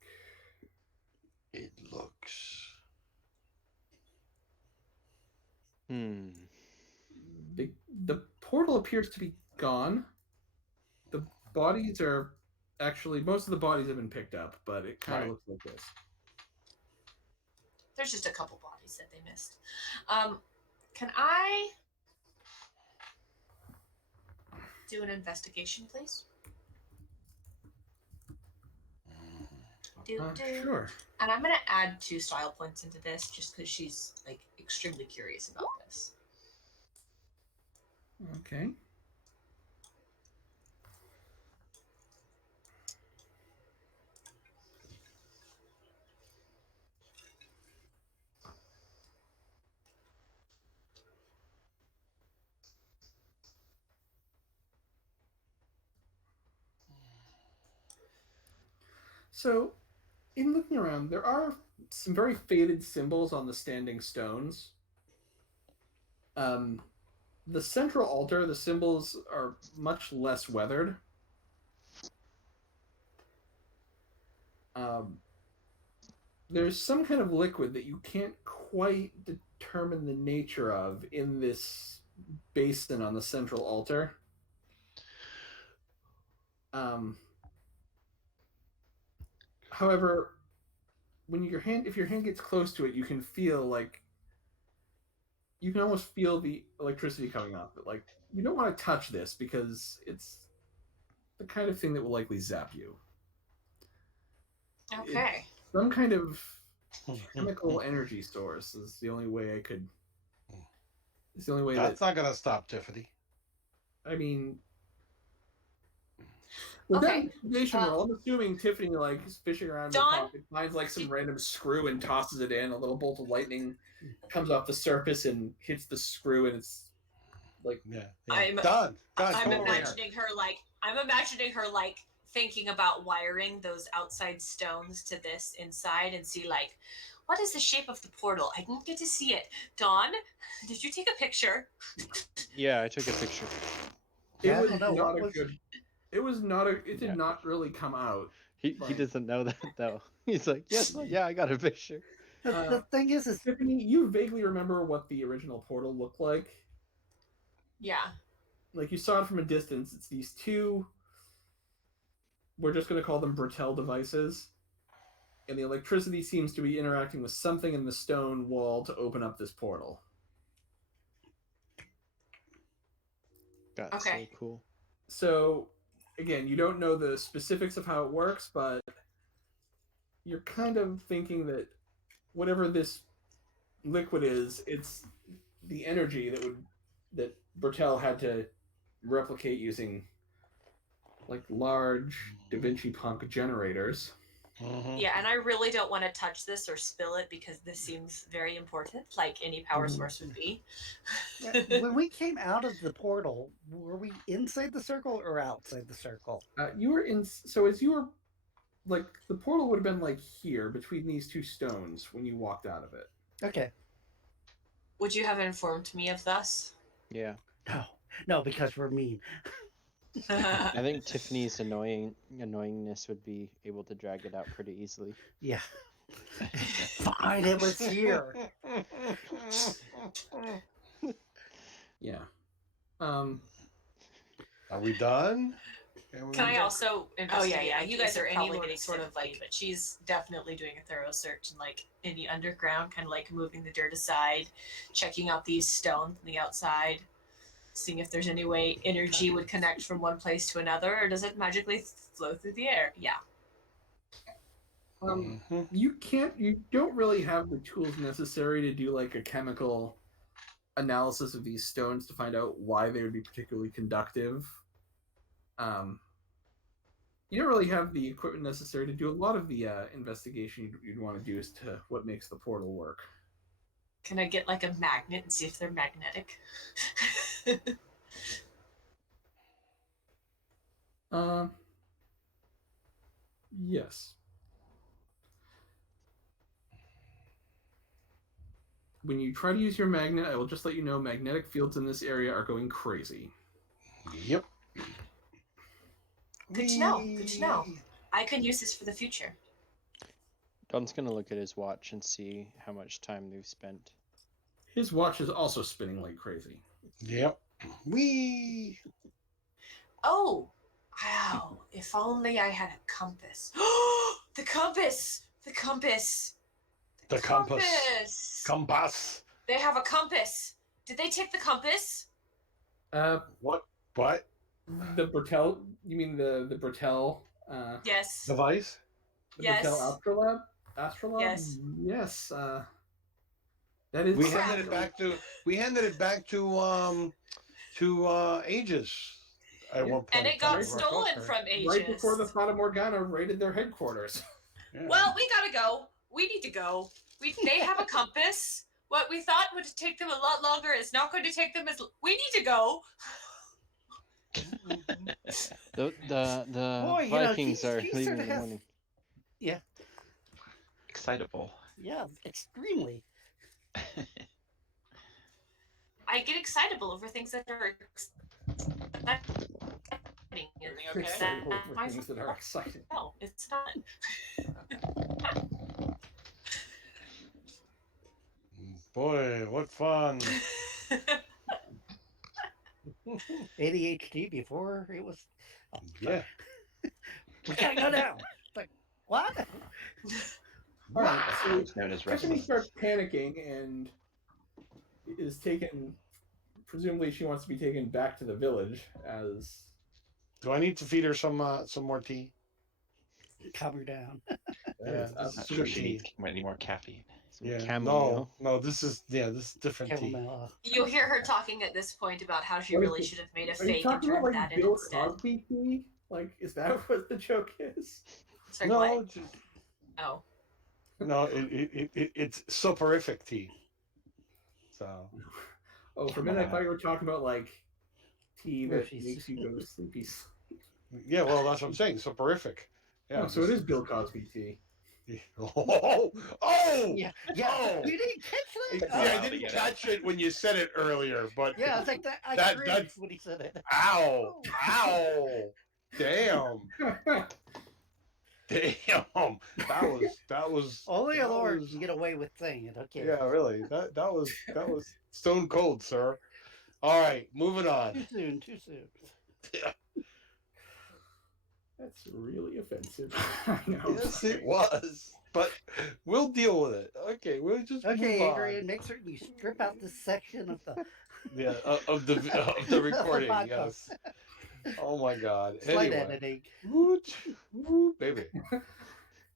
It looks. The portal appears to be gone. The bodies are actually, most of the bodies have been picked up, but it kind of Right. looks like this. There's just a couple bodies that they missed. Can I do an investigation, please? Sure. And I'm gonna add 2 style points into this just because she's like extremely curious about this. Okay. So, in looking around, there are some very faded symbols on the standing stones. The central altar, the symbols are much less weathered. There's some kind of liquid that you can't quite determine the nature of in this basin on the central altar. However, if your hand gets close to it, you can feel like you can almost feel the electricity coming off it. Like you don't want to touch this because it's the kind of thing that will likely zap you. Okay. It's some kind of chemical energy source is the only way I could. It's the only way That's not gonna stop Tiffany. I mean, with that Okay. investigation roll, I'm assuming Tiffany like is fishing around in the Dawn? pocket, finds like some random screw and tosses it in. A little bolt of lightning comes off the surface and hits the screw, and it's like Yeah. I'm Done. I'm come over here. imagining her like thinking about wiring those outside stones to this inside and see like what is the shape of the portal? I didn't get to see it. Dawn, did you take a picture? Yeah, I took a picture. it Yeah, I was don't know, not what a was- good. It was not a. It did Yeah. not really come out. He Like- doesn't know that though. He's like, yes, yeah, I got a picture. The thing is Tiffany, you vaguely remember what the original portal looked like. Yeah. Like you saw it from a distance. It's these two. We're just going to call them Bertel devices, and the electricity seems to be interacting with something in the stone wall to open up this portal. That's Okay. so cool. So, again, you don't know the specifics of how it works, but you're kind of thinking that whatever this liquid is, it's the energy that Bertel had to replicate using like large Da Vinci punk generators. Mhm. Yeah, and I really don't want to touch this or spill it because this seems very important, like any power source would be. when we came out of the portal, were we inside the circle or outside the circle? You were in. So as you were, like, the portal would have been like here between these two stones when you walked out of it. Okay. Would you have informed me of this? Yeah. No, because we're mean. I think Tiffany's annoyingness would be able to drag it out pretty easily. Yeah. Fine, it was here. Yeah. Are we done? Can I also investigate? yeah, You guys is there are any probably more getting sort of like, but she's definitely doing a thorough search and like in the underground, kind of like moving the dirt aside, checking out these stones on the outside, seeing if there's any way energy would connect from one place to another, or does it magically flow through the air? Yeah. Mhm. You don't really have the tools necessary to do like a chemical analysis of these stones to find out why they would be particularly conductive. You don't really have the equipment necessary to do a lot of the investigation you'd want to do as to what makes the portal work. Can I get like a magnet and see if they're magnetic? Yes. When you try to use your magnet, I will just let you know magnetic fields in this area are going crazy. Yep. Good to know. Good to know. I can use this for the future. Don's gonna look at his watch and see how much time they've spent. His watch is also spinning like crazy. Yep. Wee. Oh, wow. If only I had a compass. The compass! The compass! The compass. Compass. They have a compass. Did they take the compass? What? What? The Bertel, you mean the Bertel Yes. Device? the Yes. Bertel Astrolab? Astrolab? Yes. Yes. That is We handed it back to Aegis at one point. And it got in time, if I recall stolen correctly. from Aegis. right before the Fata Morgana raided their headquarters. Yeah. Well, we gotta go. We need to go. They have a compass. What we thought would take them a lot longer is not going to take them as. We need to go. The Boy, you know, Vikings he are sorta leaving in the has- morning. Yeah. Excitable. Yeah, extremely. I get excitable over things that are exciting. You're excited That's over my things that are exciting. No, it's not. Boy, what fun. ADHD before it was. Oh, Yeah. we gotta go now. It's like, what? All right, so It's known as Tiffany resonance. starts panicking and is taken. Presumably, she wants to be taken back to the village. As Do I need to feed her some more tea? Calm her down. that Yeah, is this is Not sure she tea. needs any more caffeine. Some Yeah, chamomile. no, this is different tea. Chamomile. You'll hear her talking at this point about how she What is really it? should have made a Are you fake and talking about turned like that in Bill instead. Cosby tea? Like, is that what the joke is? Sorry, No, what? it's, Oh. no, it's soporific tea. So Oh, for a minute I thought you were talking about like tea that makes you go to sleepy. yeah, well, that's what I'm saying. Soporific. Yeah. Oh, so it is Bill Cosby tea. Oh! Yeah. Oh! You didn't catch that? Yeah, I didn't catch it when you said it earlier, but Yeah, it's like that. I That- cringed that's- when he said it. ow! Damn! Damn! That was Only a that Lord was- can get away with saying it. Okay. Yeah, really. That was stone cold, sir. All right, moving Too on. soon. Too soon. That's really offensive. I know. Yes, it was, but we'll deal with it. Okay, we'll just Okay, move on. Adrian, make certain you strip out this section of the Yeah, of the recording. podcast. Yes. Oh my God. Slide Anyway, editing. woot, woot, baby.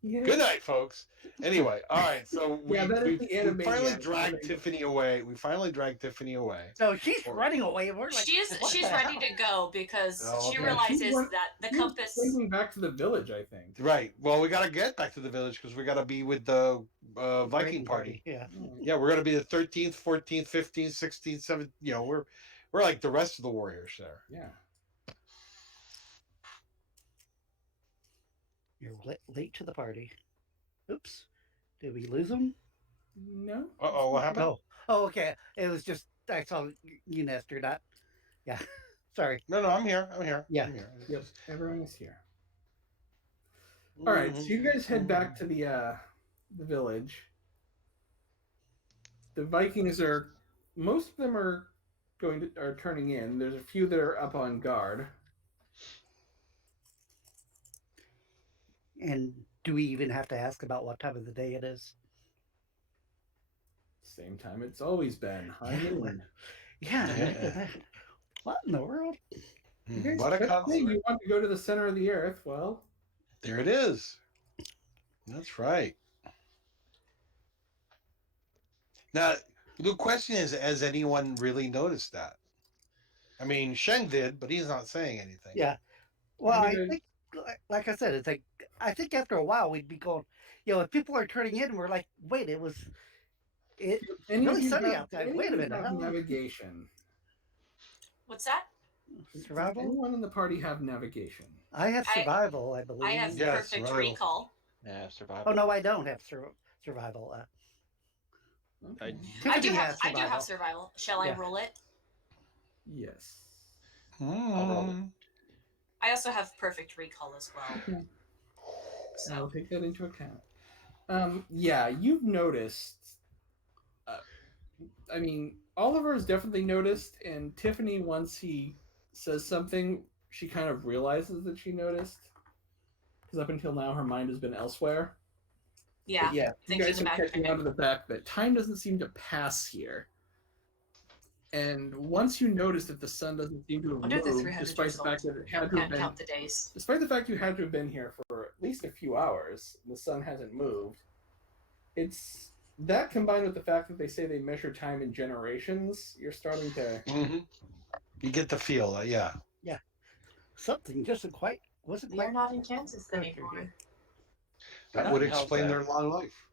Yeah. Good night, folks. Anyway, all right. So we, Yeah, that is the we anime finally yeah. dragged Tiffany away. We finally dragged Tiffany away. So she's running away. And we're like, she's what she's the ready hell? to go because Oh, she okay. realizes She's run- that the She's compass. swinging back to the village, I think. Right. Well, we got to get back to the village because we got to be with the Viking Breaking party. Yeah. Yeah, we're gonna be the 13th, 14th, 15th, 16th, 17th. You know, we're like the rest of the warriors there. Yeah. You're late to the party. Oops. Did we lose him? No. Uh-oh, what happened? Oh. Oh, okay. It was just I saw you, Nestor. Not. Yeah. Sorry. No, I'm here. I'm here. Yeah. I'm here. Yep. Everyone is here. All right. So you guys head back to the village. The Vikings are. Most of them are turning in. There's a few that are up on guard. And do we even have to ask about what time of the day it is? Same time it's always been. High noon. Yeah. Yeah. What in the world? You guys What a kept saying concept. you want to go to the center of the earth. Well, There it is. That's right. Now, the question is, has anyone really noticed that? I mean, Zheng did, but he's not saying anything. Yeah. Well, I mean, think, like I said, it's like I think after a while we'd be going, if people are turning in, we're like, wait, it any of really you sunny have- outside. any Wait a of you minute. have How- Navigation. What's that? Does Survival? anyone in the party have navigation? I have I- survival, I believe. I have Yeah, perfect survival. recall. Yeah, survival. Oh no, I don't have survival. Okay. I do Tiffany have has I do have survival. survival. Shall I Yeah. roll it? Yes. I also have perfect recall as well. So I'll So take that into account. Yeah, you've noticed. I mean, Oliver has definitely noticed, and Tiffany, once he says something, she kind of realizes that she noticed. Because up until now, her mind has been elsewhere. yeah. But yeah, you thinking guys are about catching it. on to the fact that time doesn't seem to pass here. And once you notice that the sun doesn't seem to have Under the moved, 300 despite years the fact old. that it had to have Can't been, count the days. despite the fact you had to have been here for at least a few hours, the sun hasn't moved. It's that combined with the fact that they say they measure time in generations. You're starting to. You get the feel, yeah. Something just wasn't We are quite. not in Kansas Okay, anymore. good. That That would helps explain out. their long life.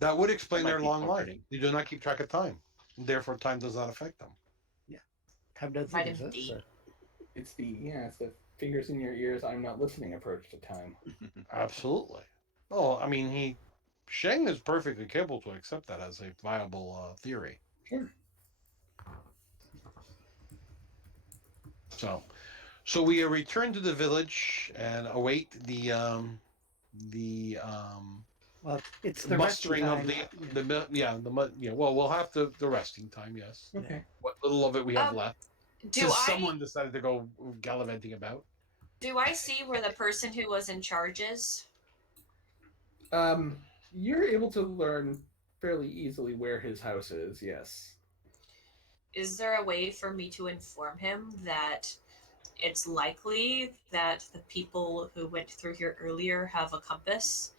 That would explain That might their be long life. comforting. They do not keep track of time. Therefore, time does not affect them. Time doesn't Vitamin exist. D. So. It's the fingers in your ears. I'm not listening approach to time. Absolutely. Oh, I mean, Zheng is perfectly capable to accept that as a viable theory. Sure. So we return to the village and await the Well, it's the mustering of resting time. Well, we'll have the resting time. Yes. Okay. What little of it we have Um, left. Do Since I someone decided to go gallivanting about. do I see where the person who was in charge is? You're able to learn fairly easily where his house is. Yes. Is there a way for me to inform him that it's likely that the people who went through here earlier have a compass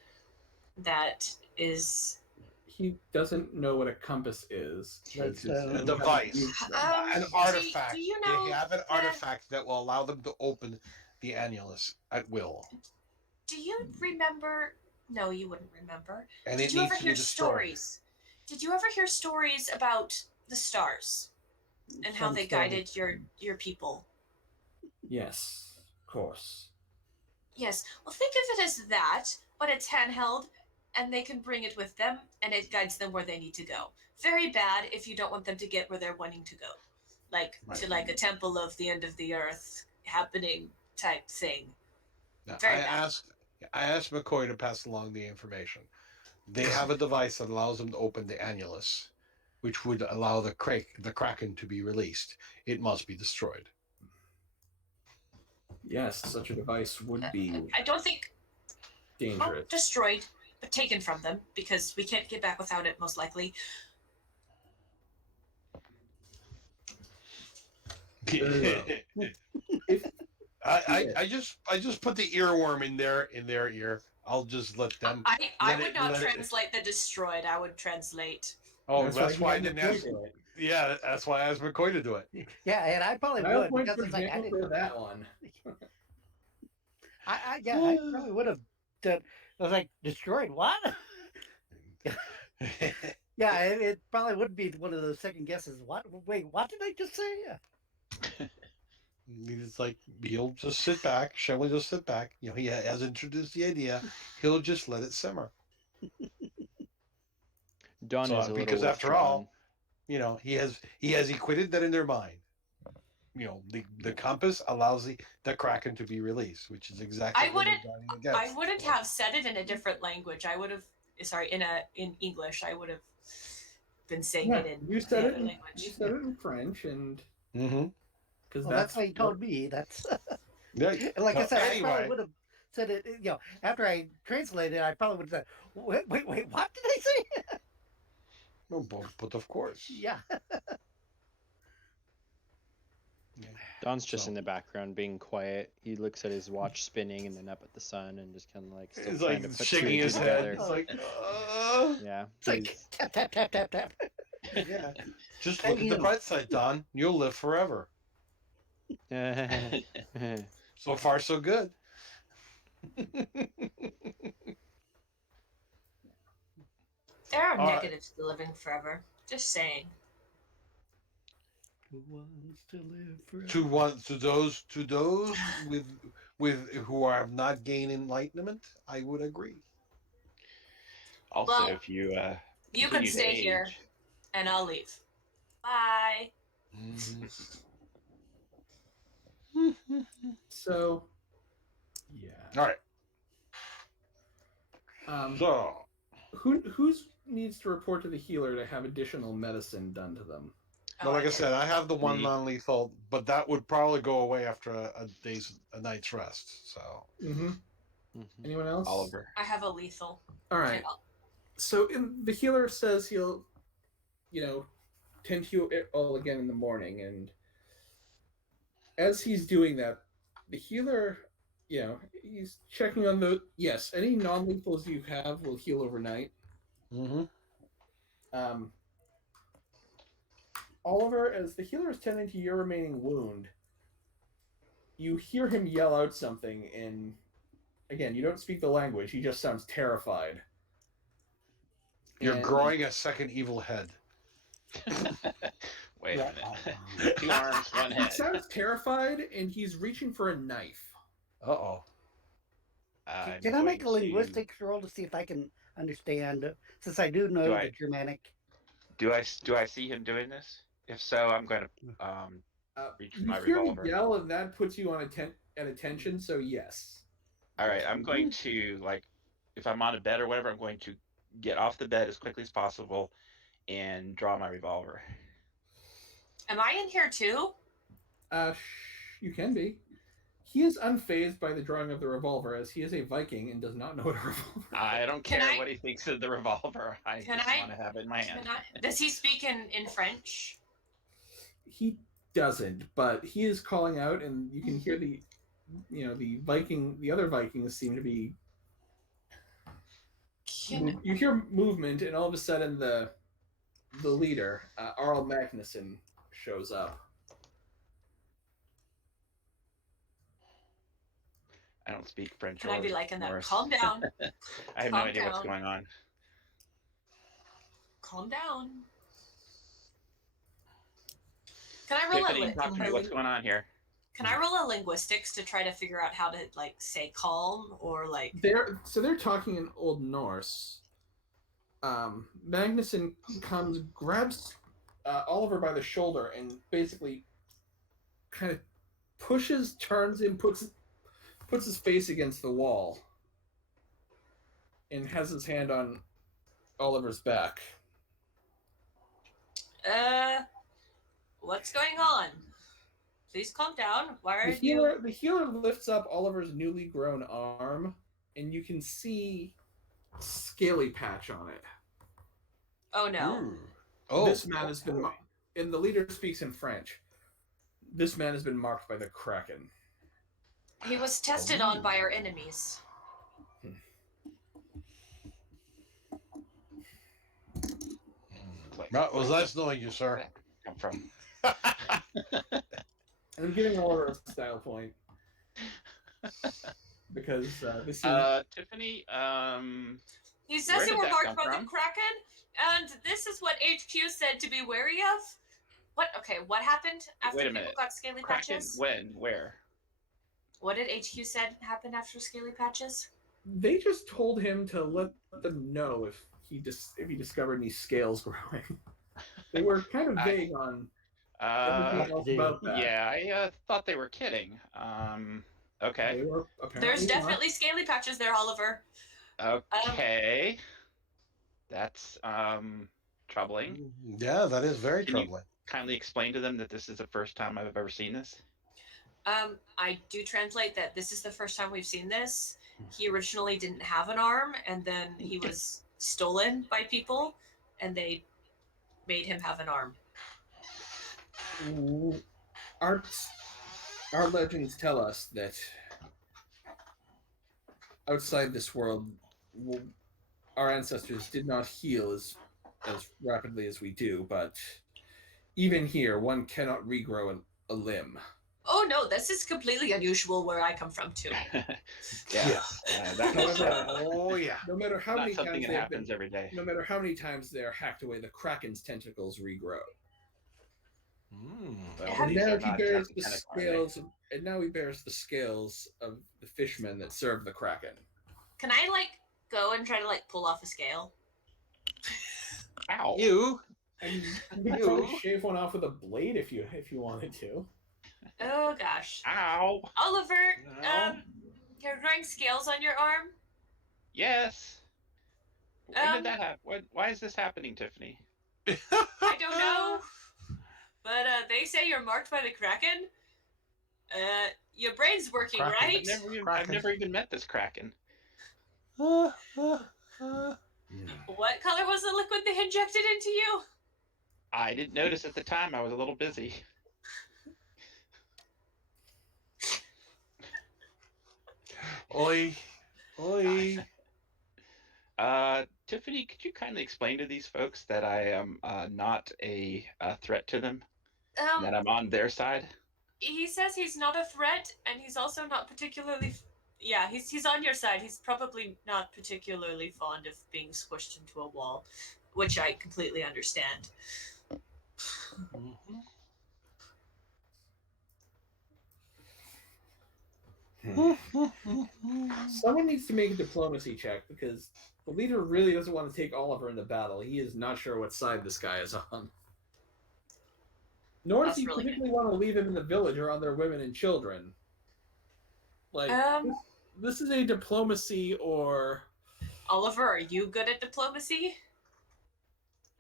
that is He doesn't know what a compass is. That's his, A A he device. hasn't used them. An do artifact. you know They have an that- artifact that will allow them to open the annulus at will. do you remember? No, you wouldn't remember. And Did it you needs ever to be hear destroyed. stories? Did you ever hear stories about the stars and how Some they stories. guided your people? Yes, of course. Yes. Well, think of it as that, but it's handheld, and they can bring it with them, and it guides them where they need to go. Very bad if you don't want them to get where they're wanting to go, like to like a temple of the end of the earth happening type thing. Now, Very I bad. asked McCoy to pass along the information. They have a device that allows them to open the annulus, which would allow the kraken to be released. It must be destroyed. Yes, such a device would be I don't think dangerous. destroyed, but taken from them because we can't get back without it, most likely. If I just put the earworm in their ear. I'll just let them. I would not translate the destroyed. I would translate. Oh, that's why I he didn't had ask. McCoy do it. Yeah, that's why I asked McCoy to do it. Yeah, and I probably And I'll would point because for it's like I example didn't. for that one. I probably would have done. I was like, destroyed what? Yeah, it probably would be one of those second guesses. What? Wait, what did I just say? Yeah. It's like he'll just sit back. Shall we just sit back? You know, he has introduced the idea. He'll just let it simmer. Dawn So, is a little because after withdrawn. all, you know, he has equated that in their mind. You know, the compass allows the kraken to be released, which is exactly what they're guarding against. I wouldn't have said it in a different language. I would have, sorry, in English. I would have been saying Yeah, it in you said the it. other You language. said it in French, and Mm-hmm. because Well, that's what he told me. That's Yeah. like I said. I Anyway, probably would have said it. You know, after I translated, I probably would have said, "Wait, what did I say?" well, but of course. Yeah. Yeah. Don's just So- in the background being quiet. He looks at his watch spinning and then up at the sun and just kind of like still He's trying like to put shaking two and his two head. together. It's like, Yeah, It's like he's- tap tap tap tap tap. yeah. Just Hey, look at the you. bright side, Don. You'll live forever. So far, so good. There are All right. negatives to living forever. Just saying. Who wants to live forever? To those with who have not gained enlightenment, I would agree. Also, Well, if you You can continue to stay here, age- and I'll leave. Bye. so yeah. All right. So Who's needs to report to the healer to have additional medicine done to them? Well, like I did. said, I have the one Me. non-lethal, but that would probably go away after a night's rest. So Mm-hmm. Mhm. Anyone else? Oliver. I have a lethal. All right. So the healer says he'll, tend to you all again in the morning, and as he's doing that, the healer, he's checking on the any non-lethals you have will heal overnight. Oliver, as the healer is tending to your remaining wound, you hear him yell out something, and again, you don't speak the language. He just sounds terrified. you're And- growing a second evil head. Wait a minute. 2 arms, 1 He head. sounds terrified, and he's reaching for a knife. Uh-oh. I'm Can I make a going to- linguistics roll to see if I can understand? Since I do know Do the I- Germanic. Do I see him doing this? If so, I'm going to reach for You my hear revolver. him yell, and that puts you on at attention. So yes. All right, I'm going to if I'm on a bed or whatever, I'm going to get off the bed as quickly as possible and draw my revolver. Am I in here too? You can be. He is unfazed by the drawing of the revolver, as he is a Viking and does not know what a revolver. I don't Can care I- what he thinks of the revolver. I Can just I- want to have it in my hand. Does he speak in French? He doesn't, but he is calling out, and you can hear the other Vikings seem to be. You hear movement, and all of a sudden the leader, Arl Magnuson, shows up. I don't speak French. Can I be or like in that? Norse. Calm down. I have no Calm idea what's down. going on. Calm down. Can I roll Tiffany, talk to me. What's going on here? Can I roll a linguistics to try to figure out how to like say calm or like? They're talking in Old Norse. Magnuson comes, grabs Oliver by the shoulder, and basically kind of turns him, puts his face against the wall, and has his hand on Oliver's back. What's going on? Please calm down. Why are The healer lifts up Oliver's newly grown arm, and you can see scaly patch on it. Oh no. Ooh. Oh, This man has been, and the leader speaks in French. This man has been marked by the Kraken. He was tested on by our enemies. Wait, Well, it was nice knowing you, sir. where did that come from? I'm giving Oliver a style point because this is Tiffany, He says Where you did were that marked come by the from? Kraken, and this is what HQ said to be wary of. What? Okay, what happened after Wait a people minute. got scaly Kraken, patches? when? Where? What did HQ said happened after scaly patches? they just told him to let them know if he discovered any scales growing. They were kind of vague on everything else about that. Yeah, I thought they were kidding. Okay. They were apparently There's not. definitely scaly patches there, Oliver. Okay. That's troubling. Yeah, that is very Can you- troubling. Kindly explain to them that this is the first time I've ever seen this. I do translate that this is the first time we've seen this. He originally didn't have an arm, and then he was stolen by people, and they made him have an arm. Our legends tell us that outside this world, our ancestors did not heal as rapidly as we do, but even here, one cannot regrow a limb. Oh no, this is completely unusual where I come from too. Yes. That was Oh yeah. No matter how not many something times that they've happens every day. no matter how many times they're hacked away, the Kraken's tentacles regrow. Well, And these now are he not bears exactly the tentacle, are they? scales. And now he bears the scales of the fishmen that serve the Kraken. Can I like go and try to like pull off a scale? Ow. You. And you could probably shave one off with a blade if you wanted to. Oh gosh. Ow. Oliver, No. you're growing scales on your arm? Yes. When Um, did that happen? Why is this happening, Tiffany? I don't know. But they say you're marked by the Kraken. Your brain's working, Kraken. right? I've never even met this Kraken. What color was the liquid they injected into you? I didn't notice at the time. I was a little busy. Oi. Oi. Tiffany, could you kindly explain to these folks that I am not a threat to them? That I'm on their side? He says he's not a threat, and he's also not particularly. Yeah, he's on your side. He's probably not particularly fond of being squished into a wall, which I completely understand. Someone needs to make a diplomacy check because the leader really doesn't want to take Oliver into battle. He is not sure what side this guy is on. Nor does That's he really particularly want to leave him in the village around their women and children. Like, this is a diplomacy or... Oliver, are you good at diplomacy?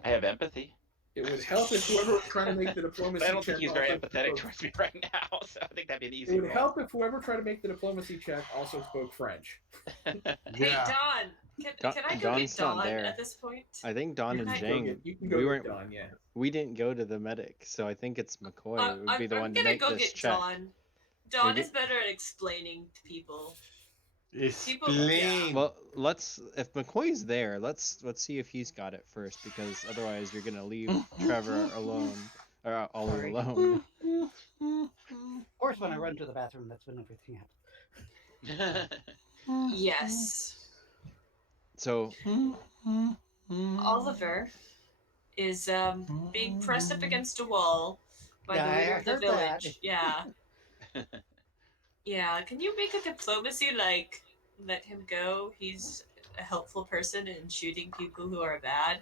I have empathy. It would help if whoever was trying to make the diplomacy But I don't check think he's very also empathetic spoke- towards me right now, so I think that'd be an It easy would roll. help if whoever tried to make the diplomacy check also spoke French. Hey, Yeah. Dawn. Can I go Dawn's get Dawn not there. at this point? I think Dawn and Can I Go Zheng. get- you can go We get weren't. Dawn, yeah. We didn't go to the medic, so I think it's McCoy would be the I'm one to gonna make go this get check. Dawn. Dawn Maybe- is better at explaining to people. Explain. Well, if McCoy's there, let's see if he's got it first, because otherwise you're gonna leave Trevor alone, or Ollie Sorry. alone. Of course, when I run to the bathroom, that's when everything happens. Yes. So Oliver is being pressed up against a wall by Yeah, the I leader of the heard that. village. Yeah. Yeah. Can you make a diplomacy like let him go? He's a helpful person in shooting people who are bad.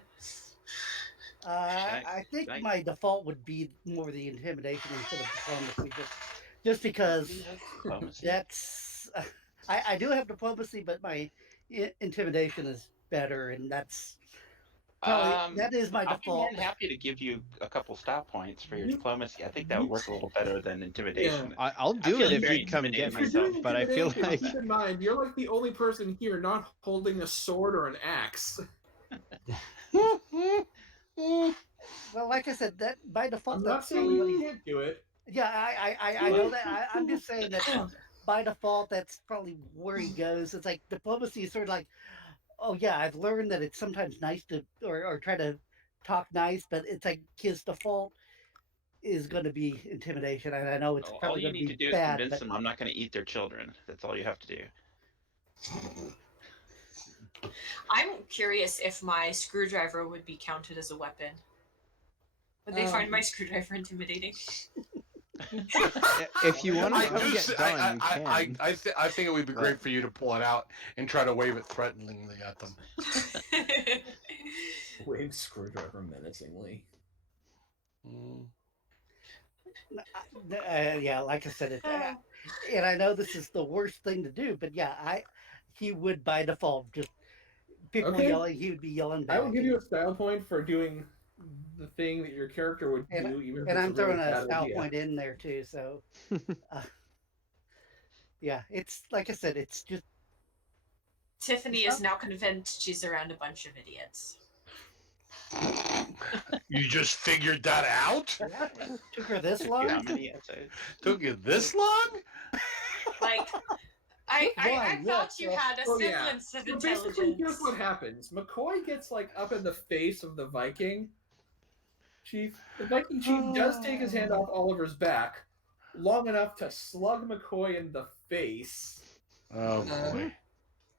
I think Can I- my default would be more the intimidation instead of diplomacy, just because Diplomacy? that's. I do have diplomacy, but my intimidation is better, and that's probably that is my I'd be more default. than happy to give you a couple style points for your You- diplomacy. I think that would work a little better than intimidation. I'll do feel it if very you come intimidated get If me. you're myself. doing But I feel intimidation, like keep in mind, you're like the only person here not holding a sword or an axe. Well, like I said, that by default, I'm not that's saying probably you can't do it. yeah. I know that. I'm just saying that by default, that's probably where he goes. It's like diplomacy is sort of like, oh yeah, I've learned that it's sometimes nice to or try to talk nice, but it's like his default is going to be intimidation, and I know it's All probably you going need to to be do is bad. convince But them I'm not going to eat their children. That's all you have to do. I'm curious if my screwdriver would be counted as a weapon. Would they find my screwdriver intimidating? if you want to I come do. get done, you can. I think it would be great for you to pull it out and try to wave it threateningly at them. Wave screwdriver menacingly. yeah, like I said, and I know this is the worst thing to do, but yeah, he would by default just people Okay. yelling. He would be yelling back. I will give you a style point for doing the thing that your character would do, even if and it's I'm a throwing really a bad style idea. point in there too. So, yeah, it's like I said, it's just Tiffany is now convinced she's around a bunch of idiots. You just figured that out? yeah, it took her this How long. many episodes? Took you this long? Like, I One, thought yes, you yes. had a Oh, yeah. semblance of So basically, here's intelligence. what happens. McCoy gets like up in the face of the Viking chief. The Viking chief does take his hand off Oliver's back long enough to slug McCoy in the face. Oh boy.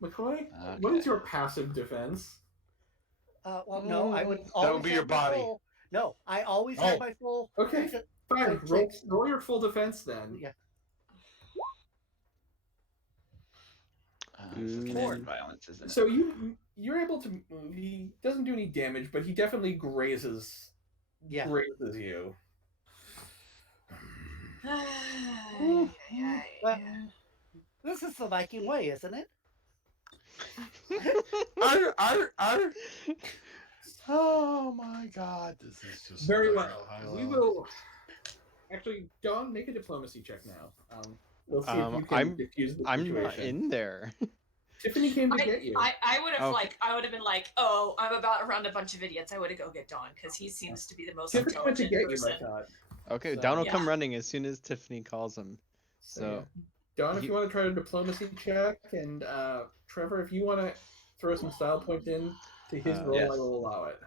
McCoy, what Okay. is your passive defense? Well, no, I would. That Always would be have your my body. Full, no, I always Oh. have my full. Okay, Six- fine. six- Roll your full defense then. Yeah. This is Four. command violence, isn't it? So you're able to. He doesn't do any damage, but he definitely grazes Yeah. you. Well, this is the Viking way, isn't it? Arr. Oh my god, this is just Very so well. high We level. will actually, Dawn, make a diplomacy check now. We'll see if you can I'm- defuse the I'm situation. not in there. Tiffany came to get you. I would have Okay. I would have been like, oh, I'm about around a bunch of idiots. I would have go get Dawn because he seems to be the most Tiffany went to intelligent get you, I person. thought. Okay, So- Down will Yeah. come running as soon as Tiffany calls him. So, So yeah. Dawn, if he- you want to try a diplomacy check, and Trevor, if you want to throw some style points in to his roll, Yes. I will allow it.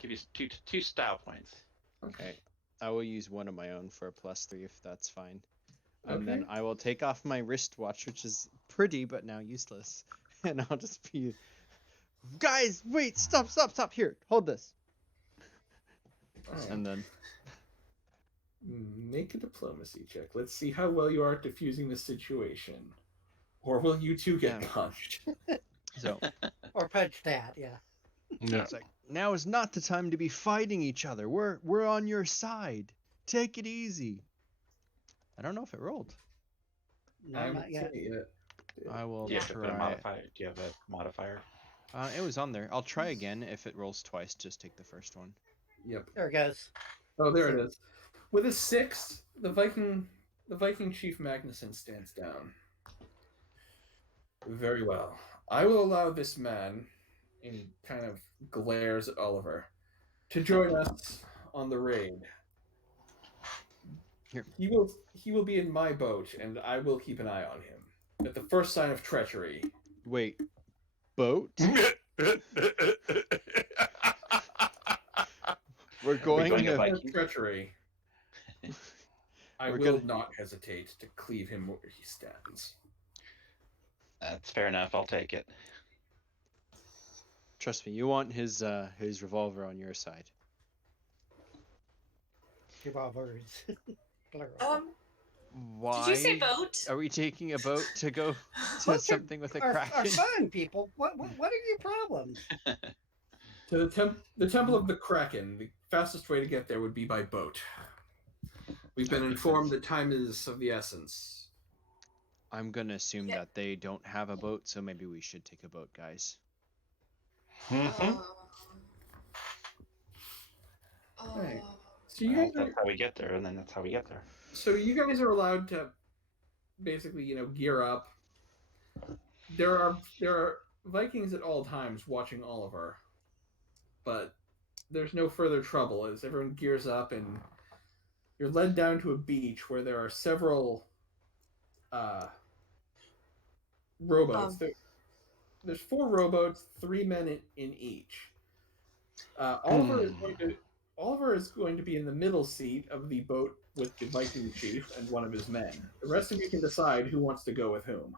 Give you two style points. okay, I will use one of my own for a +3 if that's fine. And Okay. then I will take off my wristwatch, which is pretty but now useless, and I'll just be, guys, wait, stop! Here, hold this. Alright. And then Make a diplomacy check. Let's see how well you are at diffusing the situation. Or will you two get Yeah. punched? so Or punch that, yeah. Yeah. it's like, now is not the time to be fighting each other. We're on your side. Take it easy. I don't know if it rolled. No, I'm not yet. saying it. I will Do you have to put a try. modifier? Do you have a modifier? It was on there. I'll try again. If it rolls twice, just take the first one. Yep. There it goes. Oh, there it is. With a 6, the Viking Chief Magnuson stands down. Very well. I will allow this man, and kind of glares at Oliver, to join us on the raid. Here. He will be in my boat, and I will keep an eye on him. At the first sign of treachery. Wait, boat? We're going going to to. Viking? Sign of treachery. I We're will gonna- not hesitate to cleave him where he stands. That's fair enough. I'll take it. Trust me, you want his revolver on your side. Revolvers. Plural. Why? Did you say boat? Are we taking a boat to go to What's your- something with a Our kraken? fun, people. What are your problems? To the Temple of the Kraken, the fastest way to get there would be by boat. We've been informed that time is of the essence. I'm gonna assume Yeah. that they don't have a boat, so maybe we should take a boat, guys. Right. So you Well, guys that's are how we get there, and then that's how we get there. allowed to basically, gear up. There are Vikings at all times watching Oliver, but there's no further trouble as everyone gears up and you're led down to a beach where there are several rowboats. There's 4 rowboats, 3 men in each. Oliver is going to be in the middle seat of the boat with the Viking chief and one of his men. The rest of you can decide who wants to go with whom.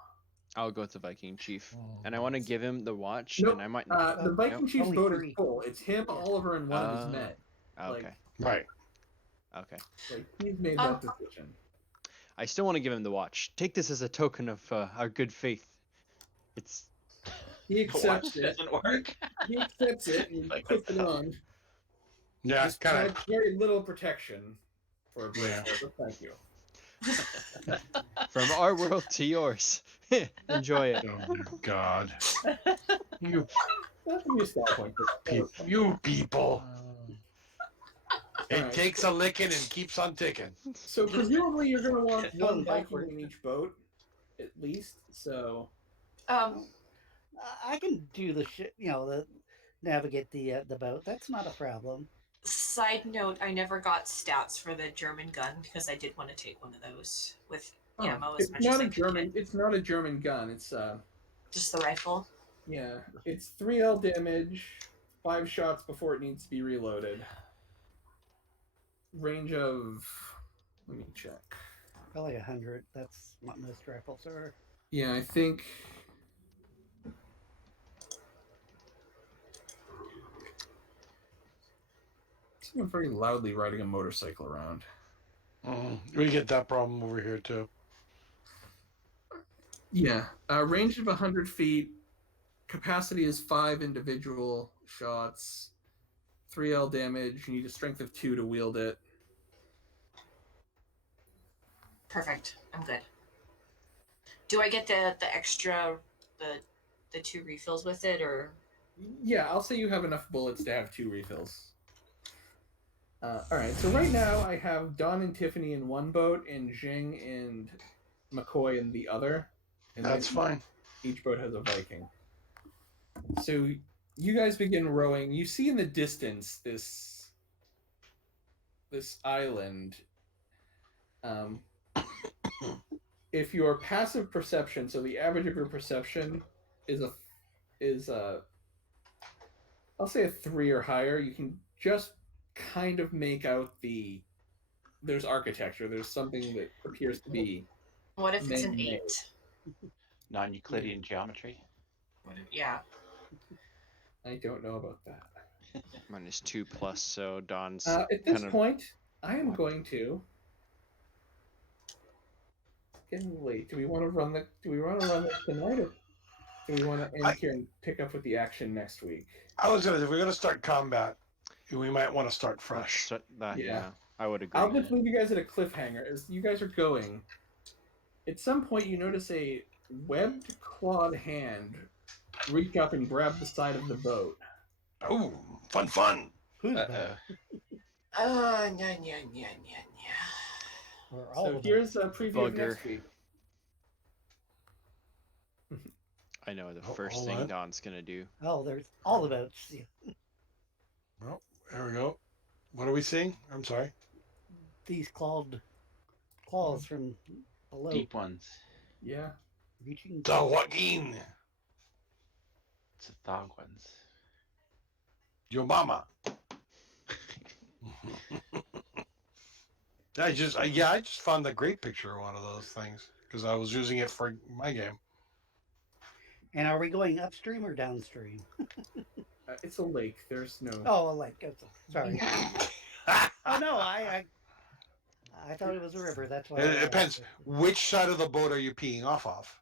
I'll go with the Viking chief, and I want to give him the watch, Nope. and I might. The Viking Nope. chief's Only boat 3. is full. It's him, Oliver, and one of his men. Okay. Right. Okay. Like he's made that decision. I still want to give him the watch. Take this as a token of our good faith. It's He The watch accepts it. doesn't work. He accepts it and Like, puts what it the on. Yeah, Just kind of. provides very little protection for a Yeah. bracelet, but thank you. from our world to yours. Enjoy it. Oh my God. You That's a new style point. you people. It Alright. takes a licking and keeps on ticking. So presumably you're going to want one Going Viking backward. in each boat, at least. So I can do the shit. The navigate the boat. That's not a problem. Side note, I never got stats for the German gun because I did want to take one of those with ammo as it's much not as I a could German. get. It's not a German gun. It's Just the rifle. yeah. It's 3L damage, 5 shots before it needs to be reloaded. Range of, let me check. Probably 100. That's what most rifles are. Yeah, I think. Someone very loudly riding a motorcycle around. We get that problem over here too. Yeah, range of 100 feet. Capacity is 5 individual shots. 3L damage. You need a strength of 2 to wield it. Perfect. I'm good. Do I get the extra the 2 refills with it, or Yeah, I'll say you have enough bullets to have 2 refills. Alright, so right now I have Don and Tiffany in one boat and Zheng and McCoy in the other. And That's then fine. each boat has a Viking. So you guys begin rowing. You see in the distance this island. If your passive perception, so the average of your perception is I'll say a 3 or higher, you can just kind of make out there's architecture. There's something that appears to be what if it's an Man-made. 8? Non-Euclidean geometry. Yeah. I don't know about that. Mine is 2+, so Don's At this kind of. point, I am going to. It's getting late. Do we want to run this tonight, or do we want to end here and pick up with the action next week? If we're gonna start combat, we might want to start fresh. Yeah, Yeah. I would agree. I'll just leave you guys at a cliffhanger. As you guys are going, at some point you notice a webbed clawed hand reach up and grab the side of the boat. Oh, fun. Who's Uh that? oh. Yeah. We're all So about here's a preview of Bugger. next week. I know the Oh, first hold thing on. Don's gonna do. Oh, there's all the boats. Yeah. Well, there we go. What are we seeing? I'm sorry. These claws from below Deep ones. Yeah. reaching. The Joaquin. It's the thog ones. Your mama. I just found a great picture of one of those things because I was using it for my game. And are we going upstream or downstream? It's a lake. There's no. Oh, a lake. Sorry. Oh no, I thought it was a river. That's why. It depends. Which side of the boat are you peeing off of?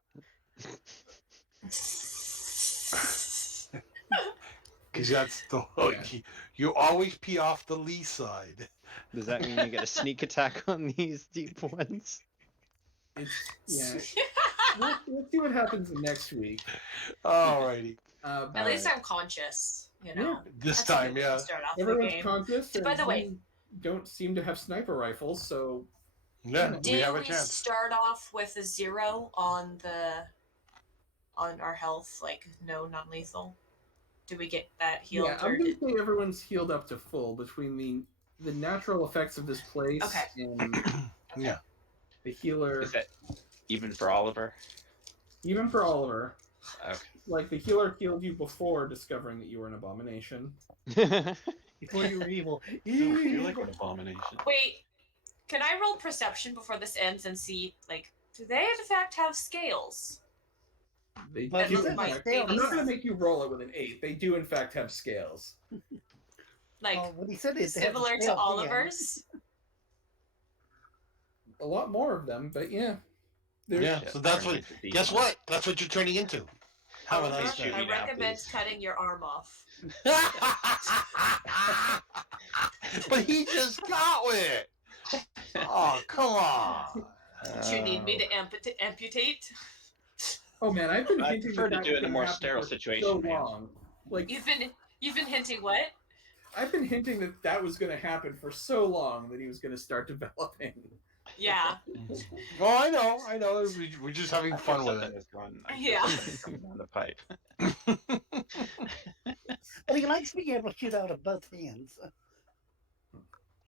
Because that's the you always pee off the lee side. Does that mean you get a sneak attack on these deep ones? It's we'll see what happens next week. Alrighty. At least I'm conscious, you know. Yeah, this That's a good time, way yeah. to start off the Everyone's game. conscious. By the way, you don't seem to have sniper rifles, so Yeah, we did have a we chance. start off with a 0 on our health, like no non-lethal? Do we get that healed? yeah, or I'm gonna did... say everyone's healed up to full between the natural effects of this place Okay. and Yeah. the healer. Is that even for Oliver? Even for Oliver, Okay. like the healer healed you before discovering that you were an abomination. Before you were evil. You're like an abomination. Wait, can I roll perception before this ends and see, like, do they in fact have scales? They But do, look in like fact- babies. I'm not gonna make you roll it with an 8. They do in fact have scales. Like, What he said is they have similar the to scale, yeah. Oliver's? A lot more of them, but yeah. There's- Yeah. So that's what. Guess what? That's what you're turning into. Have a Oliver, nice day. I Now, recommend please. cutting your arm off. But he just got it. Oh, come on. Do you need me to amputate? Oh man, I've been I hinting prefer to that do it in a was more gonna happen sterile for situation, so man. long. Like You've been hinting what? I've been hinting that was going to happen for so long that he was going to start developing. Yeah. Oh, I know. We're just having fun with it. Yeah. Coming down the pipe. But he likes being able to shoot out of both hands.